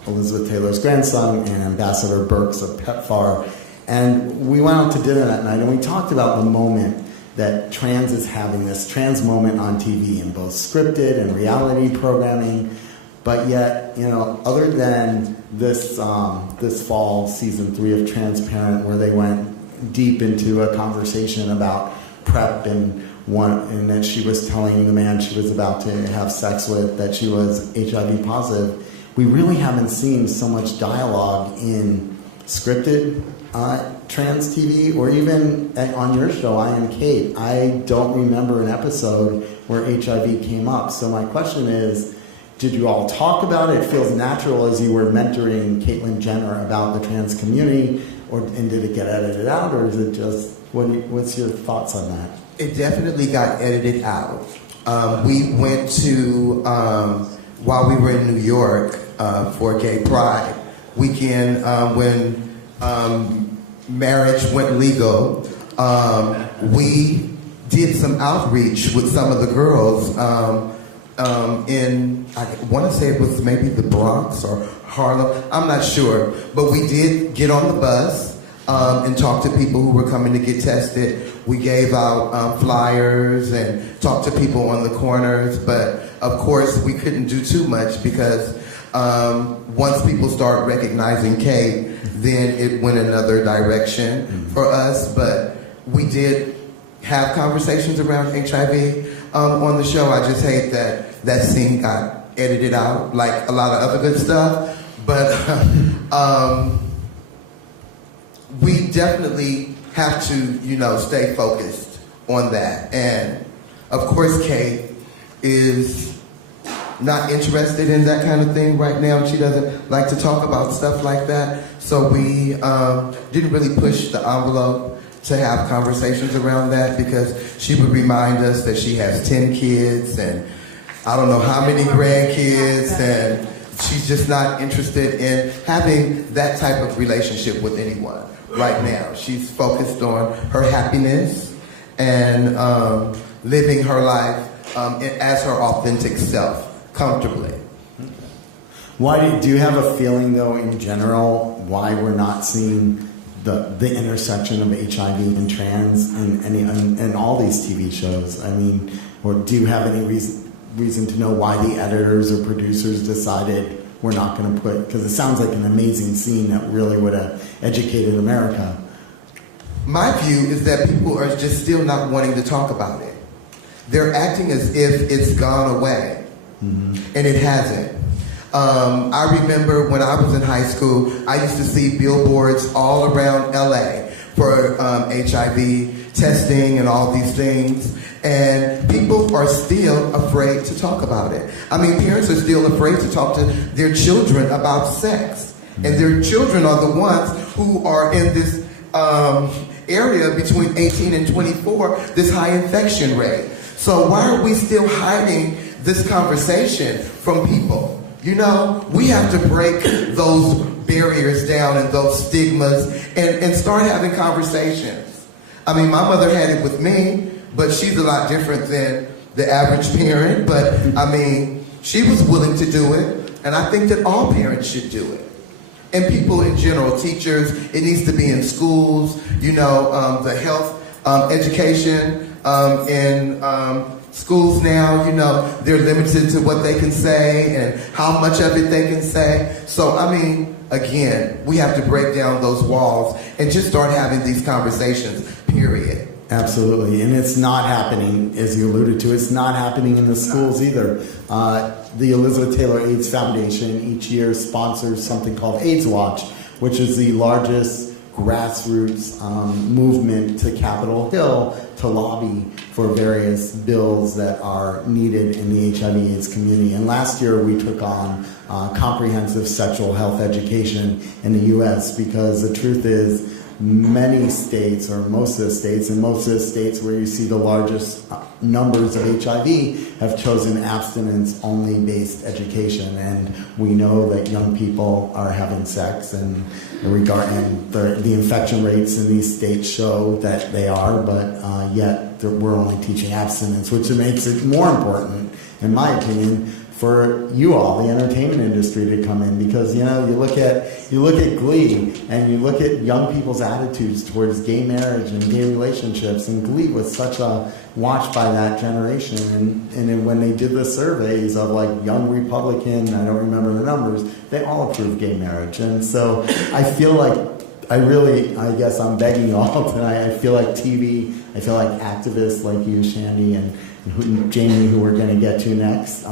Elizabeth Taylor's grandson and Ambassador Birx of PEPFAR, and we went out to dinner that night, and we talked about the moment that trans is having, this trans moment on TV in both scripted and reality programming. But yet, you know, other than this fall, season 3 of Transparent, where they went deep into a conversation about PrEP and that she was telling the man she was about to have sex with that she was HIV positive, we really haven't seen so much dialogue in scripted trans TV, or even on your show, I Am Cait. I don't remember an episode where HIV came up. So my question is, did you all talk about it? It feels natural as you were mentoring Caitlyn Jenner about the trans community, and did it get edited out, or is it just, what's your thoughts on that? It definitely got edited out. We went to, while we were in New York for Gay Pride weekend, when marriage went legal, we did some outreach with some of the girls in, I want to say it was maybe the Bronx or Harlem, I'm not sure, but we did get on the bus and talk to people who were coming to get tested. We gave out flyers and talked to people on the corners, but of course we couldn't do too much because once people start recognizing Cait, then it went another direction for us. But we did have conversations around HIV on the show. I just hate that that scene got edited out, like a lot of other good stuff. But we definitely have to, stay focused on that. And of course, Cait is not interested in that kind of thing right now. She doesn't like to talk about stuff like that. So we didn't really push the envelope to have conversations around that, because she would remind us that she has 10 kids and I don't know how many grandkids, and she's just not interested in having that type of relationship with anyone right now. She's focused on her happiness and living her life as her authentic self, comfortably. Do you have a feeling, though, in general, why we're not seeing the intersection of HIV and trans in all these TV shows? I mean, or do you have any reason to know why the editors or producers decided we're not going to put, because it sounds like an amazing scene that really would have educated America. My view is that people are just still not wanting to talk about it. They're acting as if it's gone away, and it hasn't. I remember when I was in high school, I used to see billboards all around LA for HIV testing and all these things. And people are still afraid to talk about it. I mean, parents are still afraid to talk to their children about sex. And their children are the ones who are in this area between 18 and 24, this high infection rate. So why are we still hiding this conversation from people? We have to break those barriers down and those stigmas and start having conversations. I mean, my mother had it with me, but she's a lot different than the average parent. But I mean, she was willing to do it, and I think that all parents should do it. And people in general, teachers, it needs to be in schools, the health education in schools now, they're limited to what they can say and how much of it they can say. So, I mean, again, we have to break down those walls and just start having these conversations, period. Absolutely, and it's not happening, as you alluded to, it's not happening in the schools either. The Elizabeth Taylor AIDS Foundation each year sponsors something called AIDS Watch, which is the largest grassroots movement to Capitol Hill to lobby for various bills that are needed in the HIV/AIDS community. And last year we took on comprehensive sexual health education in the U.S. because the truth is, many states, or most of the states, and most of the states where you see the largest numbers of HIV have chosen abstinence-only based education. And we know that young people are having sex, and the infection rates in these states show that they are, but yet we're only teaching abstinence, which makes it more important, in my opinion, for you all, the entertainment industry, to come in, because you look at Glee and you look at young people's attitudes towards gay marriage and gay relationships, and Glee was such a watched by that generation, and when they did the surveys of like young Republican, I don't remember the numbers, they all approved gay marriage. And so I feel like I guess I'm begging you all tonight, I feel like TV, I feel like activists like you, Chandi, and Jaime, who we're going to get to next,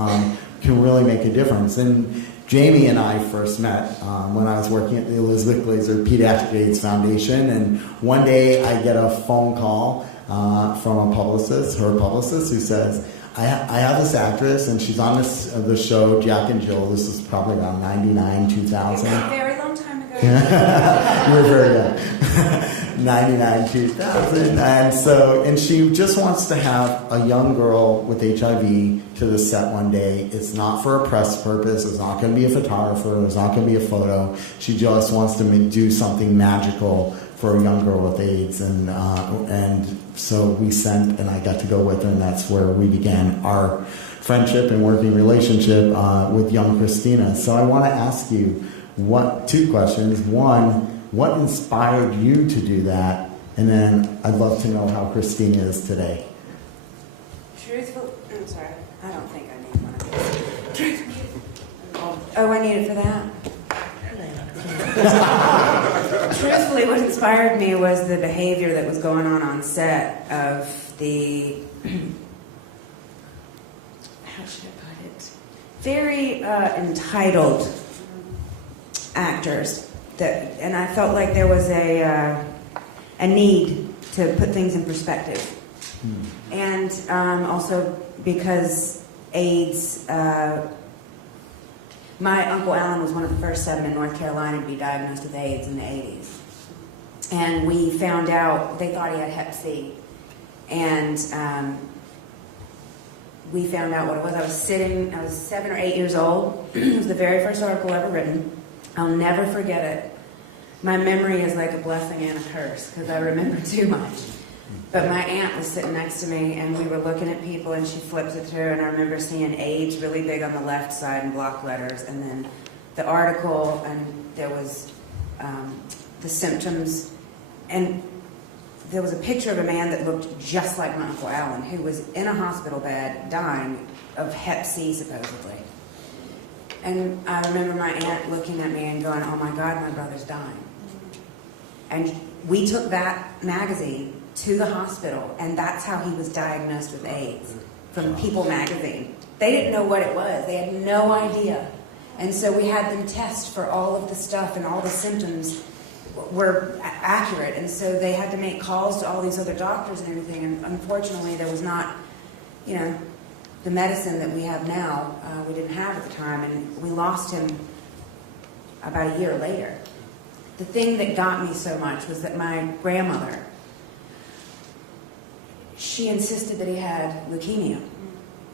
can really make a difference. And Jaime and I first met when I was working at the Elizabeth Glaser Pediatric AIDS Foundation, and one day I get a phone call from a publicist, her publicist, who says, I have this actress, and she's on the show Jack and Jill. This is probably around 99, 2000. A very long time ago. You were very young. 99, 2000. And she just wants to have a young girl with HIV to the set one day. It's not for a press purpose. It's not going to be a photographer. It's not going to be a photo. She just wants to do something magical for a young girl with AIDS, and so we sent, and I got to go with her, and that's where we began our friendship and working relationship with young Christina. So I want to ask you two questions. One, what inspired you to do that? And then I'd love to know how Christina is today. I'm sorry, I don't think I need one of these. Oh, I need it for that? Truthfully, what inspired me was the behavior that was going on set of the, how should I put it, very entitled actors. And I felt like there was a need to put things in perspective. And also because AIDS, my Uncle Alan was one of the first 7 in North Carolina to be diagnosed with AIDS in the 80s. And we found out, they thought he had Hep C. And we found out what it was. I was 7 or 8 years old. It was the very first article ever written. I'll never forget it. My memory is like a blessing and a curse, because I remember too much. But my aunt was sitting next to me, and we were looking at people, and she flipped it through, and I remember seeing AIDS really big on the left side in block letters, and then the article, and there was the symptoms, and there was a picture of a man that looked just like my Uncle Alan, who was in a hospital bed, dying of Hep C, supposedly. And I remember my aunt looking at me and going, oh my God, my brother's dying. And we took that magazine to the hospital, and that's how he was diagnosed with AIDS, from People magazine. They didn't know what it was. They had no idea. And so we had them test for all of the stuff, and all the symptoms were accurate. And so they had to make calls to all these other doctors and everything. And unfortunately, there was not, the medicine that we have now, we didn't have at the time, and we lost him about a year later. The thing that got me so much was that my grandmother, she insisted that he had leukemia.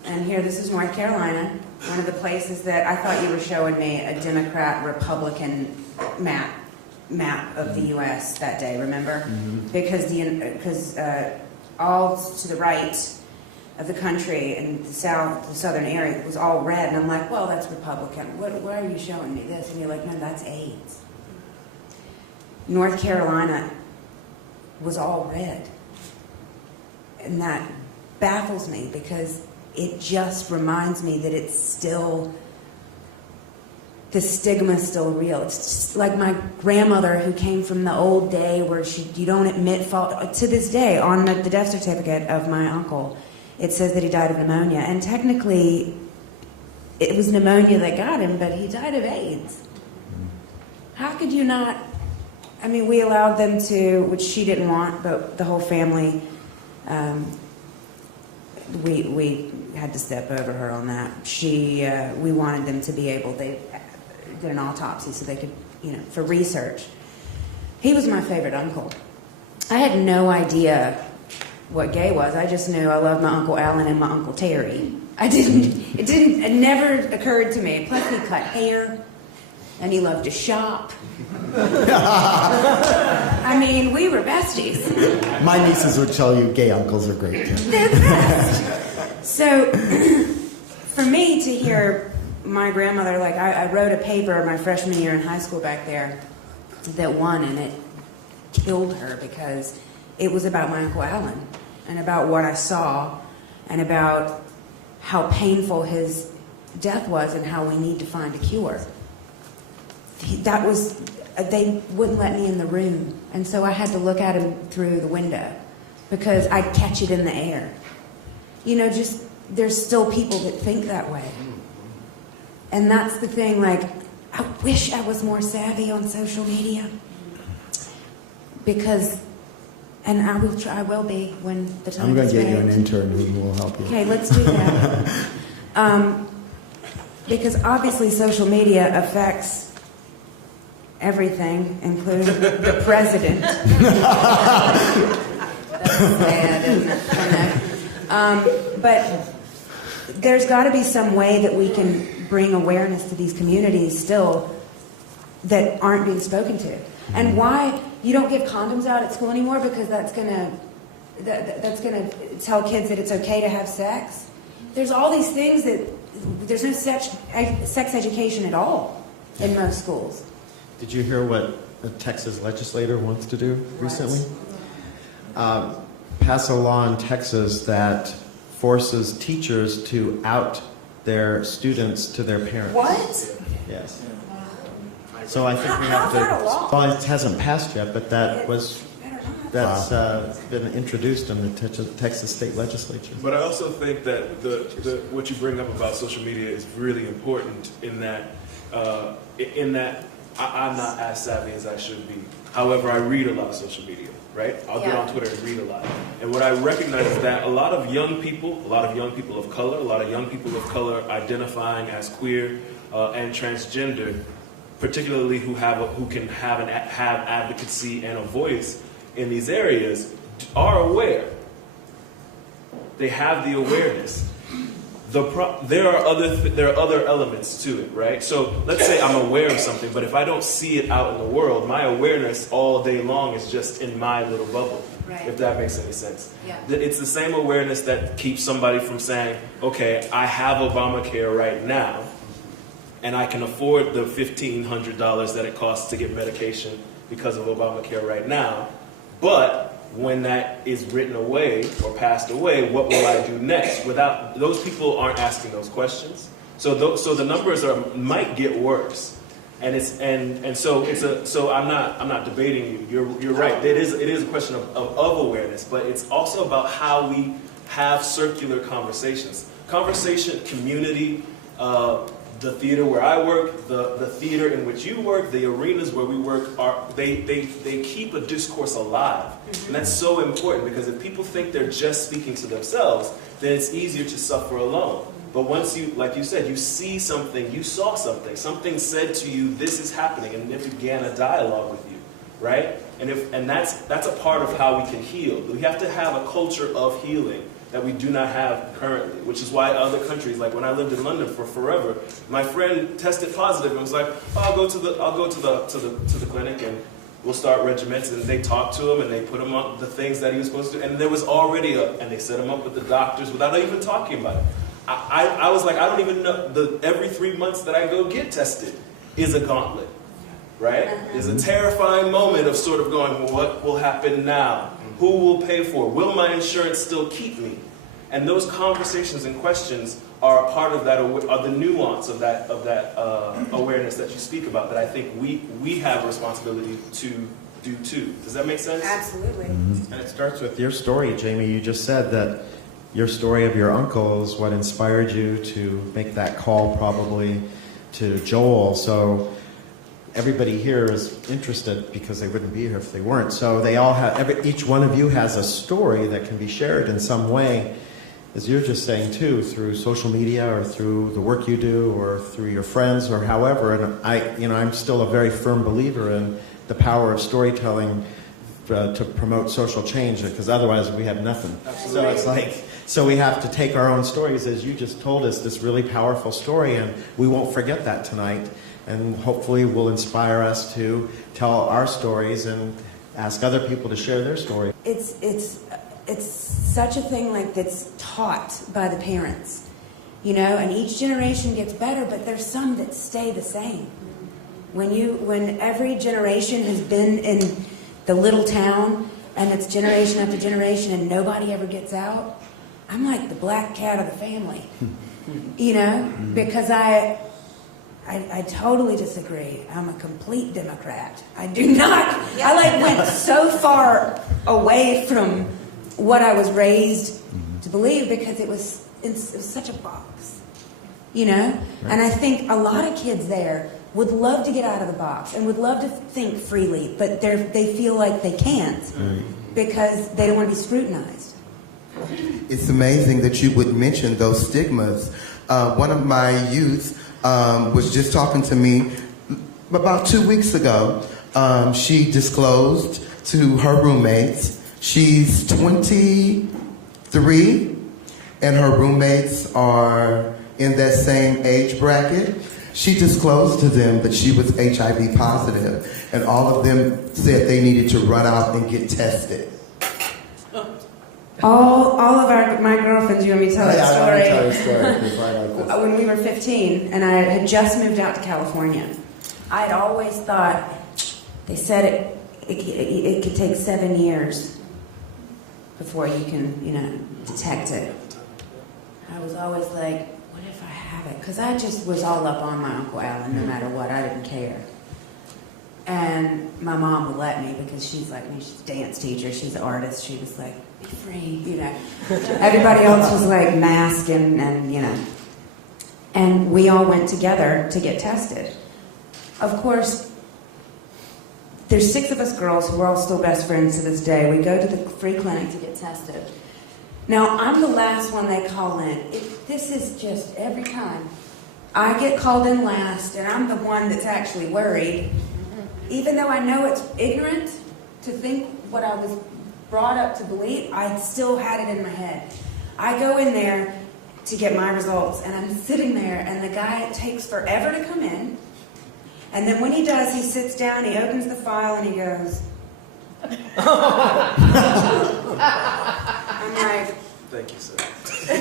And here, this is North Carolina, one of the places that I thought you were showing me a Democrat-Republican map of the U.S. that day, remember? Mm-hmm. Because all to the right of the country and the southern area was all red. And I'm like, well, that's Republican. Why are you showing me this? And you're like, no, that's AIDS. North Carolina was all red. And that baffles me, because it just reminds me that it's still, the stigma is still real. It's just like my grandmother, who came from the old day where you don't admit fault. To this day, on the death certificate of my uncle, it says that he died of pneumonia. And technically, it was pneumonia that got him, but he died of AIDS. How could you not? I mean, we allowed them to, which she didn't want, but the whole family, we had to step over her on that. We wanted them to be able, they did an autopsy so they could, for research. He was my favorite uncle. I had no idea what gay was. I just knew I loved my Uncle Alan and my Uncle Terry. It never occurred to me. Plus, he cut hair, and he loved to shop. I mean, we were besties. My nieces would tell you gay uncles are great too. They're the best. So, for me to hear my grandmother, like I wrote a paper my freshman year in high school back there that won, and it killed her because it was about my Uncle Alan and about what I saw and about how painful his death was and how we need to find a cure. They wouldn't let me in the room, and so I had to look at him through the window because I'd catch it in the air. There's still people that think that way. And that's the thing, I wish I was more savvy on social media, because And I will be when the time I'm going is to get you right. an intern who will help you. Okay, let's do that. Because obviously social media affects everything, including the president. That's sad, isn't it? I know. But there's got to be some way that we can bring awareness to these communities still that aren't being spoken to. And why you don't give condoms out at school anymore, because that's gonna tell kids that it's okay to have sex. There's all these things that there's no sex education at all in most schools. Did you hear what a Texas legislator wants to do recently? Pass a law in Texas that forces teachers to out their students to their parents. What? Yes. So I think we How's have that a law? Well, it hasn't passed yet, but that's been introduced in the Texas state legislature. But I also think that the what you bring up about social media is really important in that I'm not as savvy as I should be. However, I read a lot of social media, right? I'll get on Twitter and read a lot. And what I recognize is that a lot of young people of color, a lot of young people of color identifying as queer and transgender, particularly who can have advocacy and a voice in these areas, are aware. They have the awareness. There are other elements to it, right? So let's say I'm aware of something, but if I don't see it out in the world, my awareness all day long is just in my little bubble, if that makes any sense. Yeah. It's the same awareness that keeps somebody from saying, okay, I have Obamacare right now, and I can afford the $1,500 that it costs to get medication because of Obamacare right now, but when that is written away or passed away, what will I do next? Without those people aren't asking those questions, so the numbers might get worse, so I'm not debating you. You're right. It is a question of awareness, but it's also about how we have circular conversations, community. The theater where I work, the theater in which you work, the arenas where we work, they keep a discourse alive. And that's so important, because if people think they're just speaking to themselves, then it's easier to suffer alone. But once you, like you said, you see something, you saw something said to you, this is happening, and it began a dialogue with you, right? And that's a part of how we can heal. We have to have a culture of healing that we do not have currently, which is why other countries, like when I lived in London for forever, my friend tested positive and was like, oh, I'll go to the clinic and we'll start regimens, and they talked to him and they put him on the things that he was supposed to, and there was already and they set him up with the doctors without even talking about it. I was like, I don't even know, every 3 months that I go get tested is a gauntlet, right? There's a terrifying moment of sort of going, well, what will happen now? Who will pay for it? Will my insurance still keep me? And those conversations and questions are a part of that, are the nuance of that awareness that you speak about, that I think we have a responsibility to do too. Does that make sense? Absolutely. And it starts with your story, Jaime. You just said that your story of your uncle is what inspired you to make that call probably to Joel. So everybody here is interested, because they wouldn't be here if they weren't. So they all have, each one of you has a story that can be shared in some way, as you're just saying too, through social media or through the work you do or through your friends or however. And I'm still a very firm believer in the power of storytelling to promote social change, because otherwise we have nothing. Absolutely. So we have to take our own stories, as you just told us, this really powerful story, and we won't forget that tonight. And hopefully will inspire us to tell our stories and ask other people to share their story. It's such a thing that's taught by the parents, and each generation gets better, but there's some that stay the same. When every generation has been in the little town, and it's generation after generation, and nobody ever gets out, I'm like the black cat of the family, because I totally disagree. I'm a complete Democrat. I do not. I went so far away from what I was raised to believe, because it was such a box, And I think a lot of kids there would love to get out of the box and would love to think freely, but they feel like they can't because they don't want to be scrutinized. It's amazing that you would mention those stigmas. One of my youth was just talking to me about 2 weeks ago. She disclosed to her roommates, she's 23, and her roommates are in that same age bracket. She disclosed to them that she was HIV positive, and all of them said they needed to run out and get tested. All of my girlfriends, you want me to tell that story? I want to tell a story, 'cause I like this. When we were 15, and I had just moved out to California, I'd always thought, they said it could take 7 years before you can, detect it. I was always like, what if I have it? Because I just was all up on my Uncle Alan, no matter what. I didn't care. And my mom would let me because she's like me. She's a dance teacher. She's an artist. She was like, be free, Everybody else was like masked and. And we all went together to get tested. Of course, there's 6 of us girls who are all still best friends to this day. We go to the free clinic to get tested. Now, I'm the last one they call in. This is just every time. I get called in last, and I'm the one that's actually worried. Even though I know it's ignorant to think what I was brought up to believe, I still had it in my head. I go in there to get my results, and I'm sitting there, and the guy, it takes forever to come in. And then when he does, he sits down, he opens the file, and he goes, I'm like, Thank you, sir. I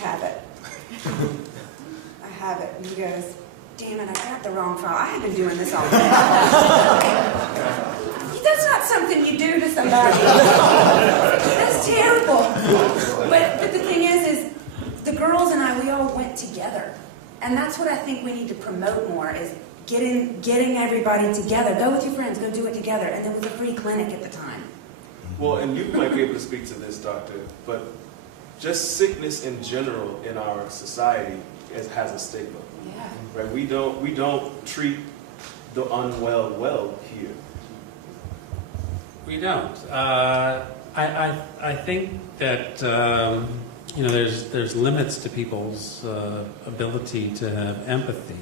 have it. I have it. And he goes, damn it, I got the wrong file. I have been doing this all day. That's not something you do to somebody. That's terrible. But the thing is the girls and I, we all went together. And that's what I think we need to promote more, is getting everybody together. Go with your friends, go do it together. And there was a free clinic at the time. Well, and you might be able to speak to this, doctor, but just sickness in general in our society has a stigma. Yeah. Right? We don't treat the unwell well here. We don't. I think that there's limits to people's ability to have empathy.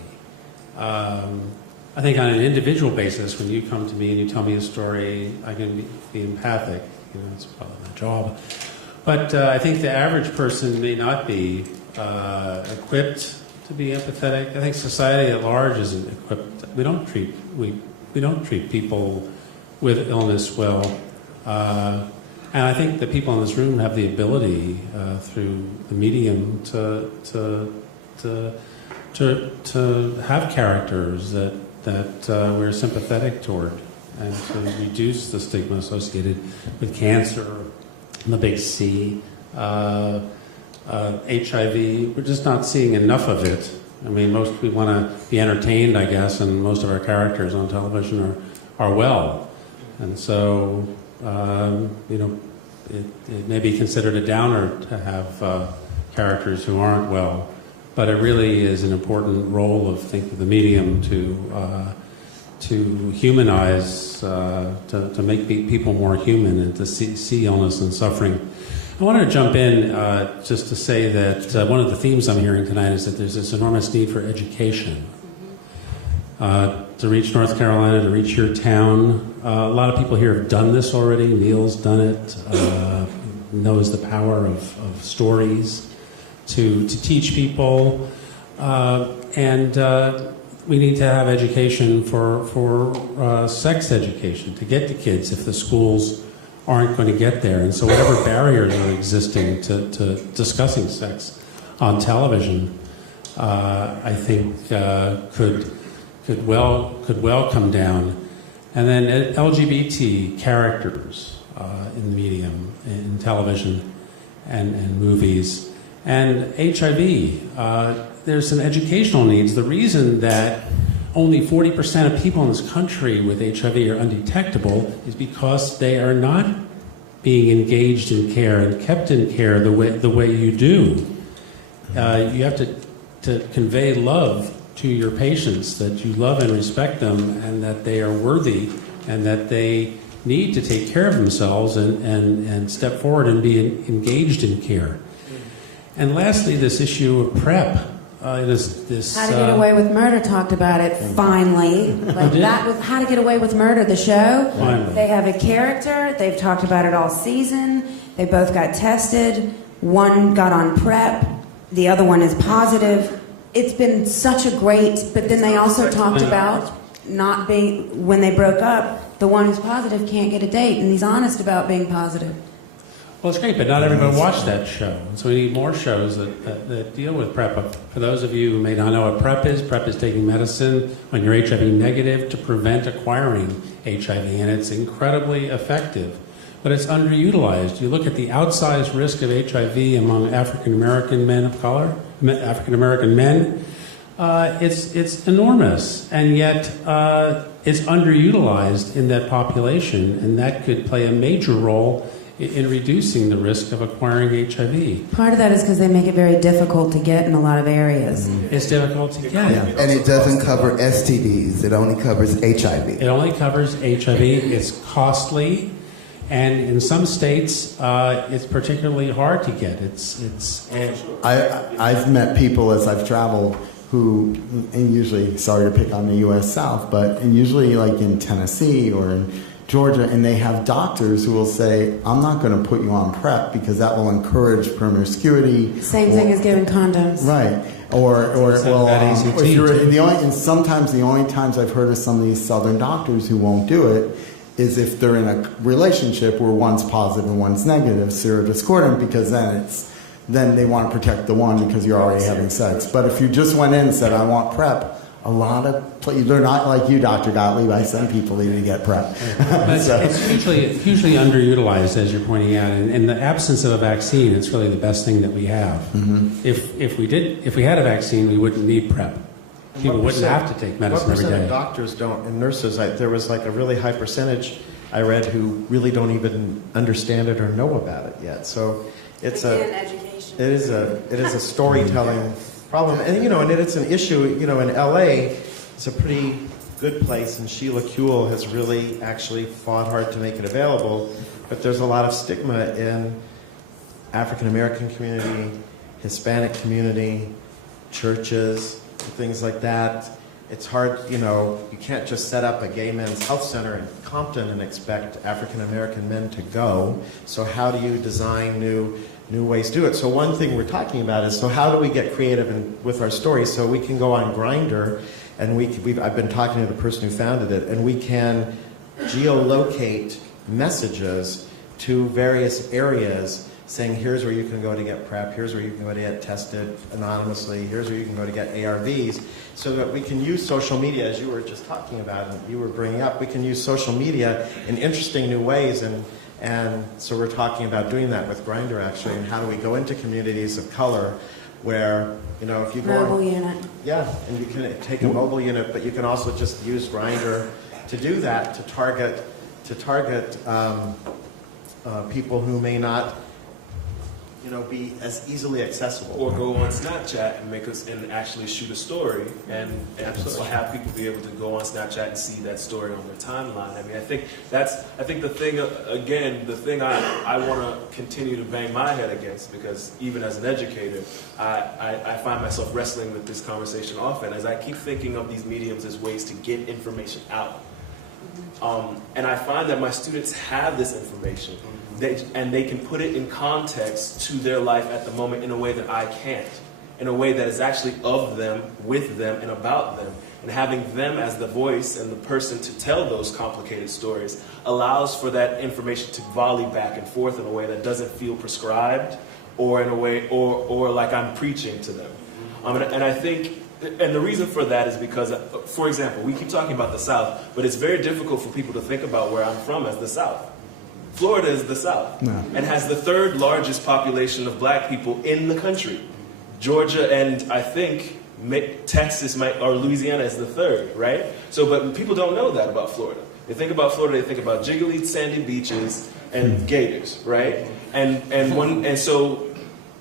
I think on an individual basis, when you come to me and you tell me a story, I can be empathic. It's part of my job. But I think the average person may not be equipped to be empathetic. I think society at large isn't equipped. We don't treat people with illness well. And I think the people in this room have the ability through the medium to have characters that we're sympathetic toward, and to reduce the stigma associated with cancer, the big C, HIV. We're just not seeing enough of it. I mean, we want to be entertained, I guess, and most of our characters on television are well. And so, it may be considered a downer to have characters who aren't well, but it really is an important role of the medium to humanize, to make people more human, and to see illness and suffering. I wanted to jump in just to say that one of the themes I'm hearing tonight is that there's this enormous need for education. To reach North Carolina, to reach your town. A lot of people here have done this already. Neal's done it. Knows the power of stories to teach people. And we need to have education for sex education, to get to kids if the schools aren't going to get there. And so whatever barriers are existing to discussing sex on television, I think could well come down. And then LGBT characters in the medium, in television and movies. And HIV, there's some educational needs. The reason that only 40% of people in this country with HIV are undetectable is because they are not being engaged in care and kept in care the way you do. You have to convey love to your patients, that you love and respect them, and that they are worthy, and that they need to take care of themselves and step forward and be engaged in care. And lastly, this issue of PrEP. How to Get Away with Murder talked about it finally. Like that was How to Get Away with Murder, the show. Finally. They have a character. They've talked about it all season. They both got tested. One got on PrEP. The other one is positive. It's been such a great, but then they also talked about not being, when they broke up, the one who's positive can't get a date, and he's honest about being positive. Well, it's great, but not everyone watched that show. And so we need more shows that deal with PrEP. For those of you who may not know what PrEP is taking medicine when you're HIV negative to prevent acquiring HIV, and it's incredibly effective. But it's underutilized. You look at the outsized risk of HIV among African American men of color, African American men, it's enormous, and yet it's underutilized in that population, and that could play a major role in reducing the risk of acquiring HIV. Part of that is because they make it very difficult to get in a lot of areas. It's difficult to get. Yeah. And it doesn't cover STDs. It only covers HIV. It only covers HIV. It's costly, and in some states, it's particularly hard to get. I've met people as I've traveled who, and usually, sorry to pick on the U.S. South, but usually like in Tennessee or in Georgia, and they have doctors who will say, I'm not going to put you on PrEP because that will encourage promiscuity. Same thing as giving condoms. Right. And sometimes the only times I've heard of some of these Southern doctors who won't do it is if they're in a relationship where one's positive and one's negative, serodiscordant, because then they want to protect the one because you're already having sex. But if you just went in and said, I want PrEP, a lot of they're not like you, Dr. Gottlieb. I send people in to get PrEP. It's hugely underutilized, as you're pointing out. And in the absence of a vaccine, it's really the best thing that we have. Mm-hmm. If we had a vaccine, we wouldn't need PrEP. People wouldn't have to take medicine every day. What percent of doctors don't, and nurses? There was like a really high percentage I read who really don't even understand it or know about it yet. So it's education. It is a storytelling problem, and it's an issue. In LA, it's a pretty good place, and Sheila Kuehl has really actually fought hard to make it available. But there's a lot of stigma in African American community, Hispanic community, churches, things like that. It's hard, you can't just set up a gay men's health center in Compton and expect African American men to go. So how do you design new ways to do it? So one thing we're talking about is, so how do we get creative with our stories so we can go on Grindr, and I've been talking to the person who founded it, and we can geolocate messages to various areas saying, here's where you can go to get PrEP, here's where you can go to get tested anonymously, here's where you can go to get ARVs, so that we can use social media, as you were just talking about and you were bringing up, we can use social media in interesting new ways, and so we're talking about doing that with Grindr, actually, and how do we go into communities of color where, if you go... Mobile unit. Yeah, and you can take a mobile unit, but you can also just use Grindr to do that, to target people who may not be as easily accessible. Or go on Snapchat and actually shoot a story and have people be able to go on Snapchat and see that story on their timeline. I mean, I think the thing I want to continue to bang my head against, because even as an educator, I find myself wrestling with this conversation often as I keep thinking of these mediums as ways to get information out. And I find that my students have this information, and they can put it in context to their life at the moment in a way that I can't, in a way that is actually of them, with them, and about them. And having them as the voice and the person to tell those complicated stories allows for that information to volley back and forth in a way that doesn't feel prescribed, or in a way, or like I'm preaching to them. And I think, and the reason for that is because, for example, we keep talking about the South, but it's very difficult for people to think about where I'm from as the South. Florida is the South, and has the third largest population of black people in the country. Georgia and I think Texas or Louisiana is the third, right? So, but people don't know that about Florida. They think about Florida, they think about jiggly sandy beaches and gators, right? And so,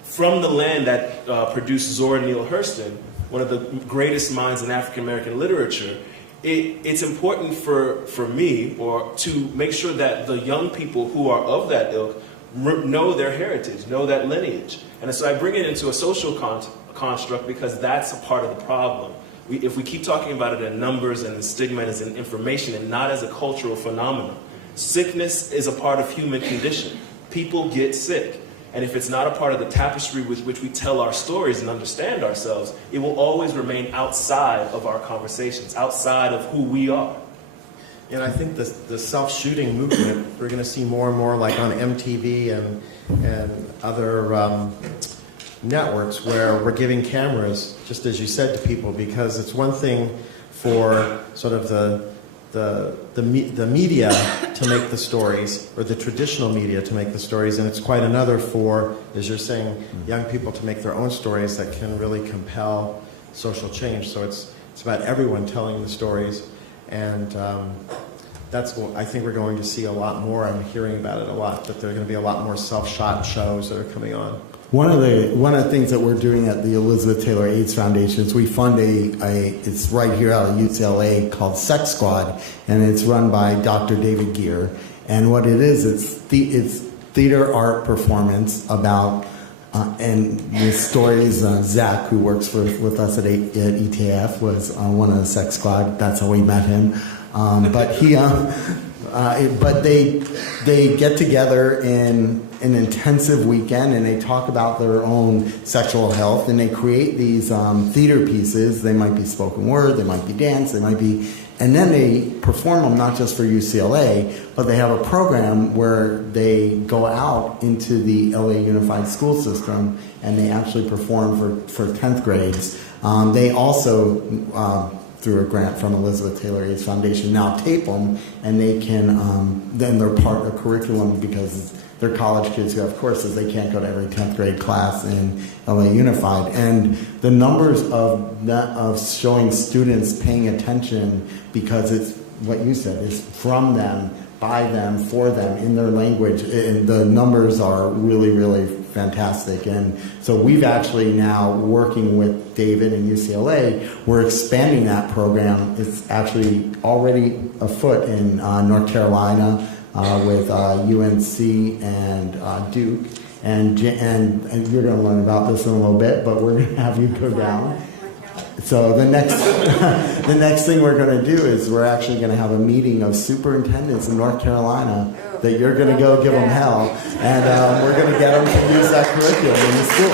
from the land that produced Zora Neale Hurston, one of the greatest minds in African American literature, it's important for me or to make sure that the young people who are of that ilk know their heritage, know that lineage. And so I bring it into a social construct because that's a part of the problem. If we keep talking about it in numbers and the stigma as an information and not as a cultural phenomenon, sickness is a part of human condition. People get sick. And if it's not a part of the tapestry with which we tell our stories and understand ourselves, it will always remain outside of our conversations, outside of who we are. And I think the self-shooting movement, we're going to see more and more like on MTV and other networks where we're giving cameras, just as you said, to people, because it's one thing for sort of the media to make the stories, or the traditional media to make the stories, and it's quite another for, as you're saying, young people to make their own stories that can really compel social change. So it's about everyone telling the stories, and that's what I think we're going to see a lot more. I'm hearing about it a lot, that there are going to be a lot more self-shot shows that are coming on. One of the things that we're doing at the Elizabeth Taylor AIDS Foundation is we fund it's right here out of UCLA called Sex Squad, and it's run by Dr. David Geer. And what it is, it's theater art performance about, and the stories, Zach, who works with us at ETF, was one of the Sex Squad. That's how we met him. But they get together in an intensive weekend, and they talk about their own sexual health, and they create these theater pieces. They might be spoken word, they might be dance, they might be, and then they perform them not just for UCLA, but they have a program where they go out into the LA Unified School System and they actually perform for 10th grades. They also, through a grant from Elizabeth Taylor AIDS Foundation, now tape them, and they can, then they're part of the curriculum because they're college kids who have courses. They can't go to every 10th grade class in LA Unified. And the numbers of showing students paying attention, because it's what you said, it's from them, by them, for them, in their language, and the numbers are really, really fantastic. And so we've actually now, working with David and UCLA, we're expanding that program. It's actually already afoot in North Carolina with UNC and Duke. And you're going to learn about this in a little bit, but we're going to have you go down. So the next thing we're going to do is we're actually going to have a meeting of superintendents in North Carolina that you're going to go give them hell, and we're going to get them to use that curriculum in the school.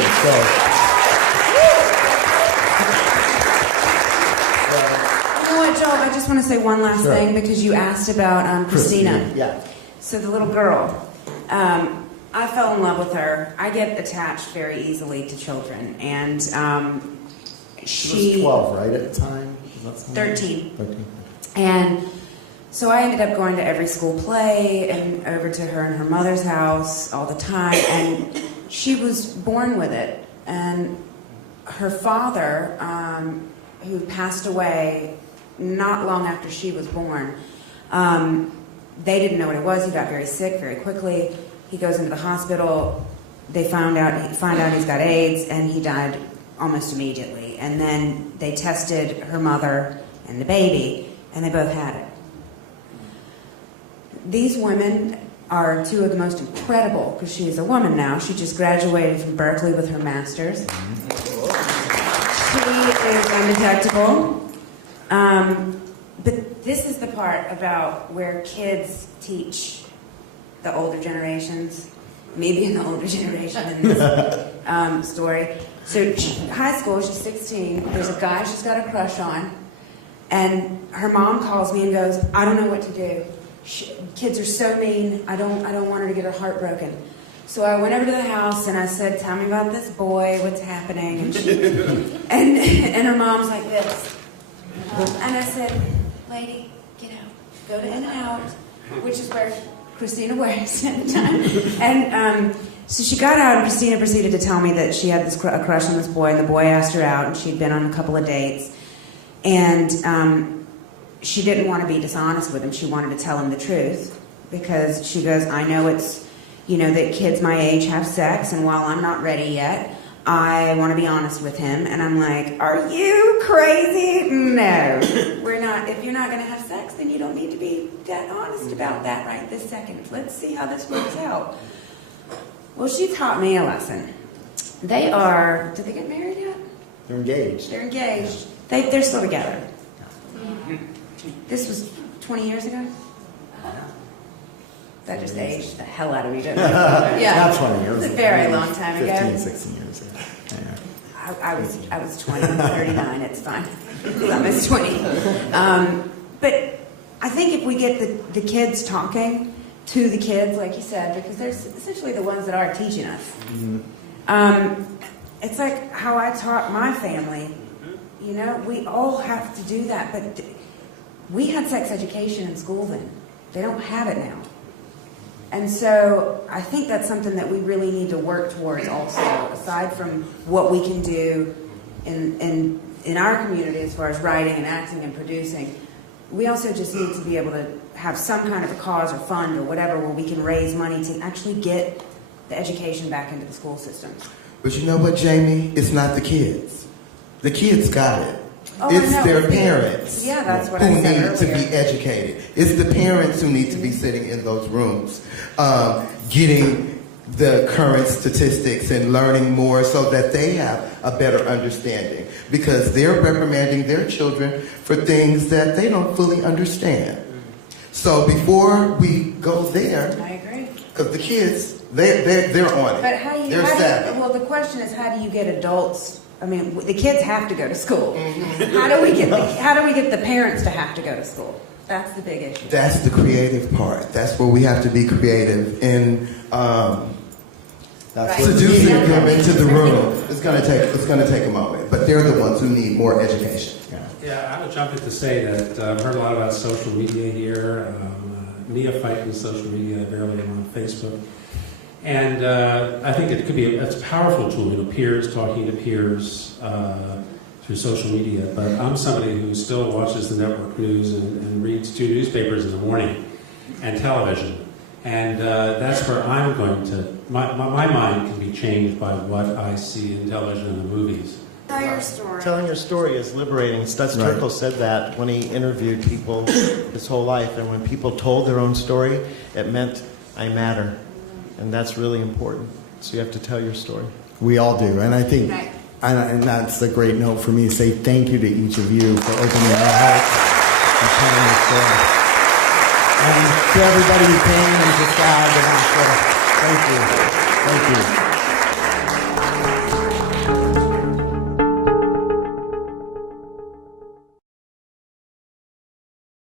You know what, Joel? I just want to say one last thing, because you asked about Christina. Yeah. So the little girl, I fell in love with her. I get attached very easily to children, and She was 12, right, at the time? 13. 13. And so I ended up going to every school play and over to her and her mother's house all the time, and she was born with it. And her father, who passed away not long after she was born, they didn't know what it was. He got very sick very quickly. He goes into the hospital. They find out he's got AIDS, and he died almost immediately. And then they tested her mother and the baby, and they both had it. These women are two of the most incredible, because she is a woman now. She just graduated from Berkeley with her master's. She is undetectable. But this is the part about where kids teach the older generations, maybe in the older generation in this story. So high school, she's 16, there's a guy she's got a crush on, and her mom calls me and goes, I don't know what to do. Kids are so mean, I don't want her to get her heart broken. So I went over to the house and I said, tell me about this boy, what's happening? And she, and her mom's like this. And I said, lady, get out. Go to In-N-Out, which is where Christina works at the time. And so she got out, and Christina proceeded to tell me that she had a crush on this boy, and the boy asked her out, and she'd been on a couple of dates. And she didn't want to be dishonest with him. She wanted to tell him the truth, because she goes, I know it's, that kids my age have sex, and while I'm not ready yet, I want to be honest with him. And I'm like, are you crazy? No, we're not. If you're not going to have sex, then you don't need to be that honest about that right this second. Let's see how this works out. Well, she taught me a lesson. Did they get married yet? They're engaged. They're engaged. They're still together. This was 20 years ago? That just aged the hell out of me, didn't it? Yeah. Not 20 years. It's a very long time ago. 15, 16 years ago. Yeah. I was 20, I'm 39, it's fine. I'm almost 20. But I think if we get the kids talking to the kids, like you said, because they're essentially the ones that are teaching us. Mm-hmm. It's like how I taught my family. You know, we all have to do that, but we had sex education in school then. They don't have it now. And so I think that's something that we really need to work towards also, aside from what we can do in our community as far as writing and acting and producing. We also just need to be able to have some kind of a cause or fund or whatever where we can raise money to actually get the education back into the school systems. But you know what, Jaime? It's not the kids. The kids got it. Oh, it's no, their parents that's what who I said need to earlier. be educated. It's the parents who need to be sitting in those rooms, getting the current statistics and learning more so that they have a better understanding, because they're reprimanding their children for things that they don't fully understand. So before we go there, I agree. because the kids, they're on it. But well, the question is, how do you get adults? I mean, the kids have to go to school. Mm-hmm. How do we get the parents to have to go to school? That's the big issue. That's the creative part. That's where we have to be creative in seducing them into the room. It's going to take a moment, but they're the ones who need more education. Yeah, I would jump in to say that I've heard a lot about social media here. Neophyte in social media, barely on Facebook. And I think it could be it's a powerful tool, peers talking to peers through social media. But I'm somebody who still watches the network news and reads 2 newspapers in the morning and television. And that's where I'm going to, my mind can be changed by what I see in television and the movies. Tell your story. Telling your story is liberating. Stutz Terkel said that when he interviewed people his whole life, and when people told their own story, it meant I matter. And that's really important. So you have to tell your story. We all do. And I think, and that's a great note for me to say thank you to each of you for opening your hearts and telling your story. And to everybody who came and just gathered, thank you. Thank you.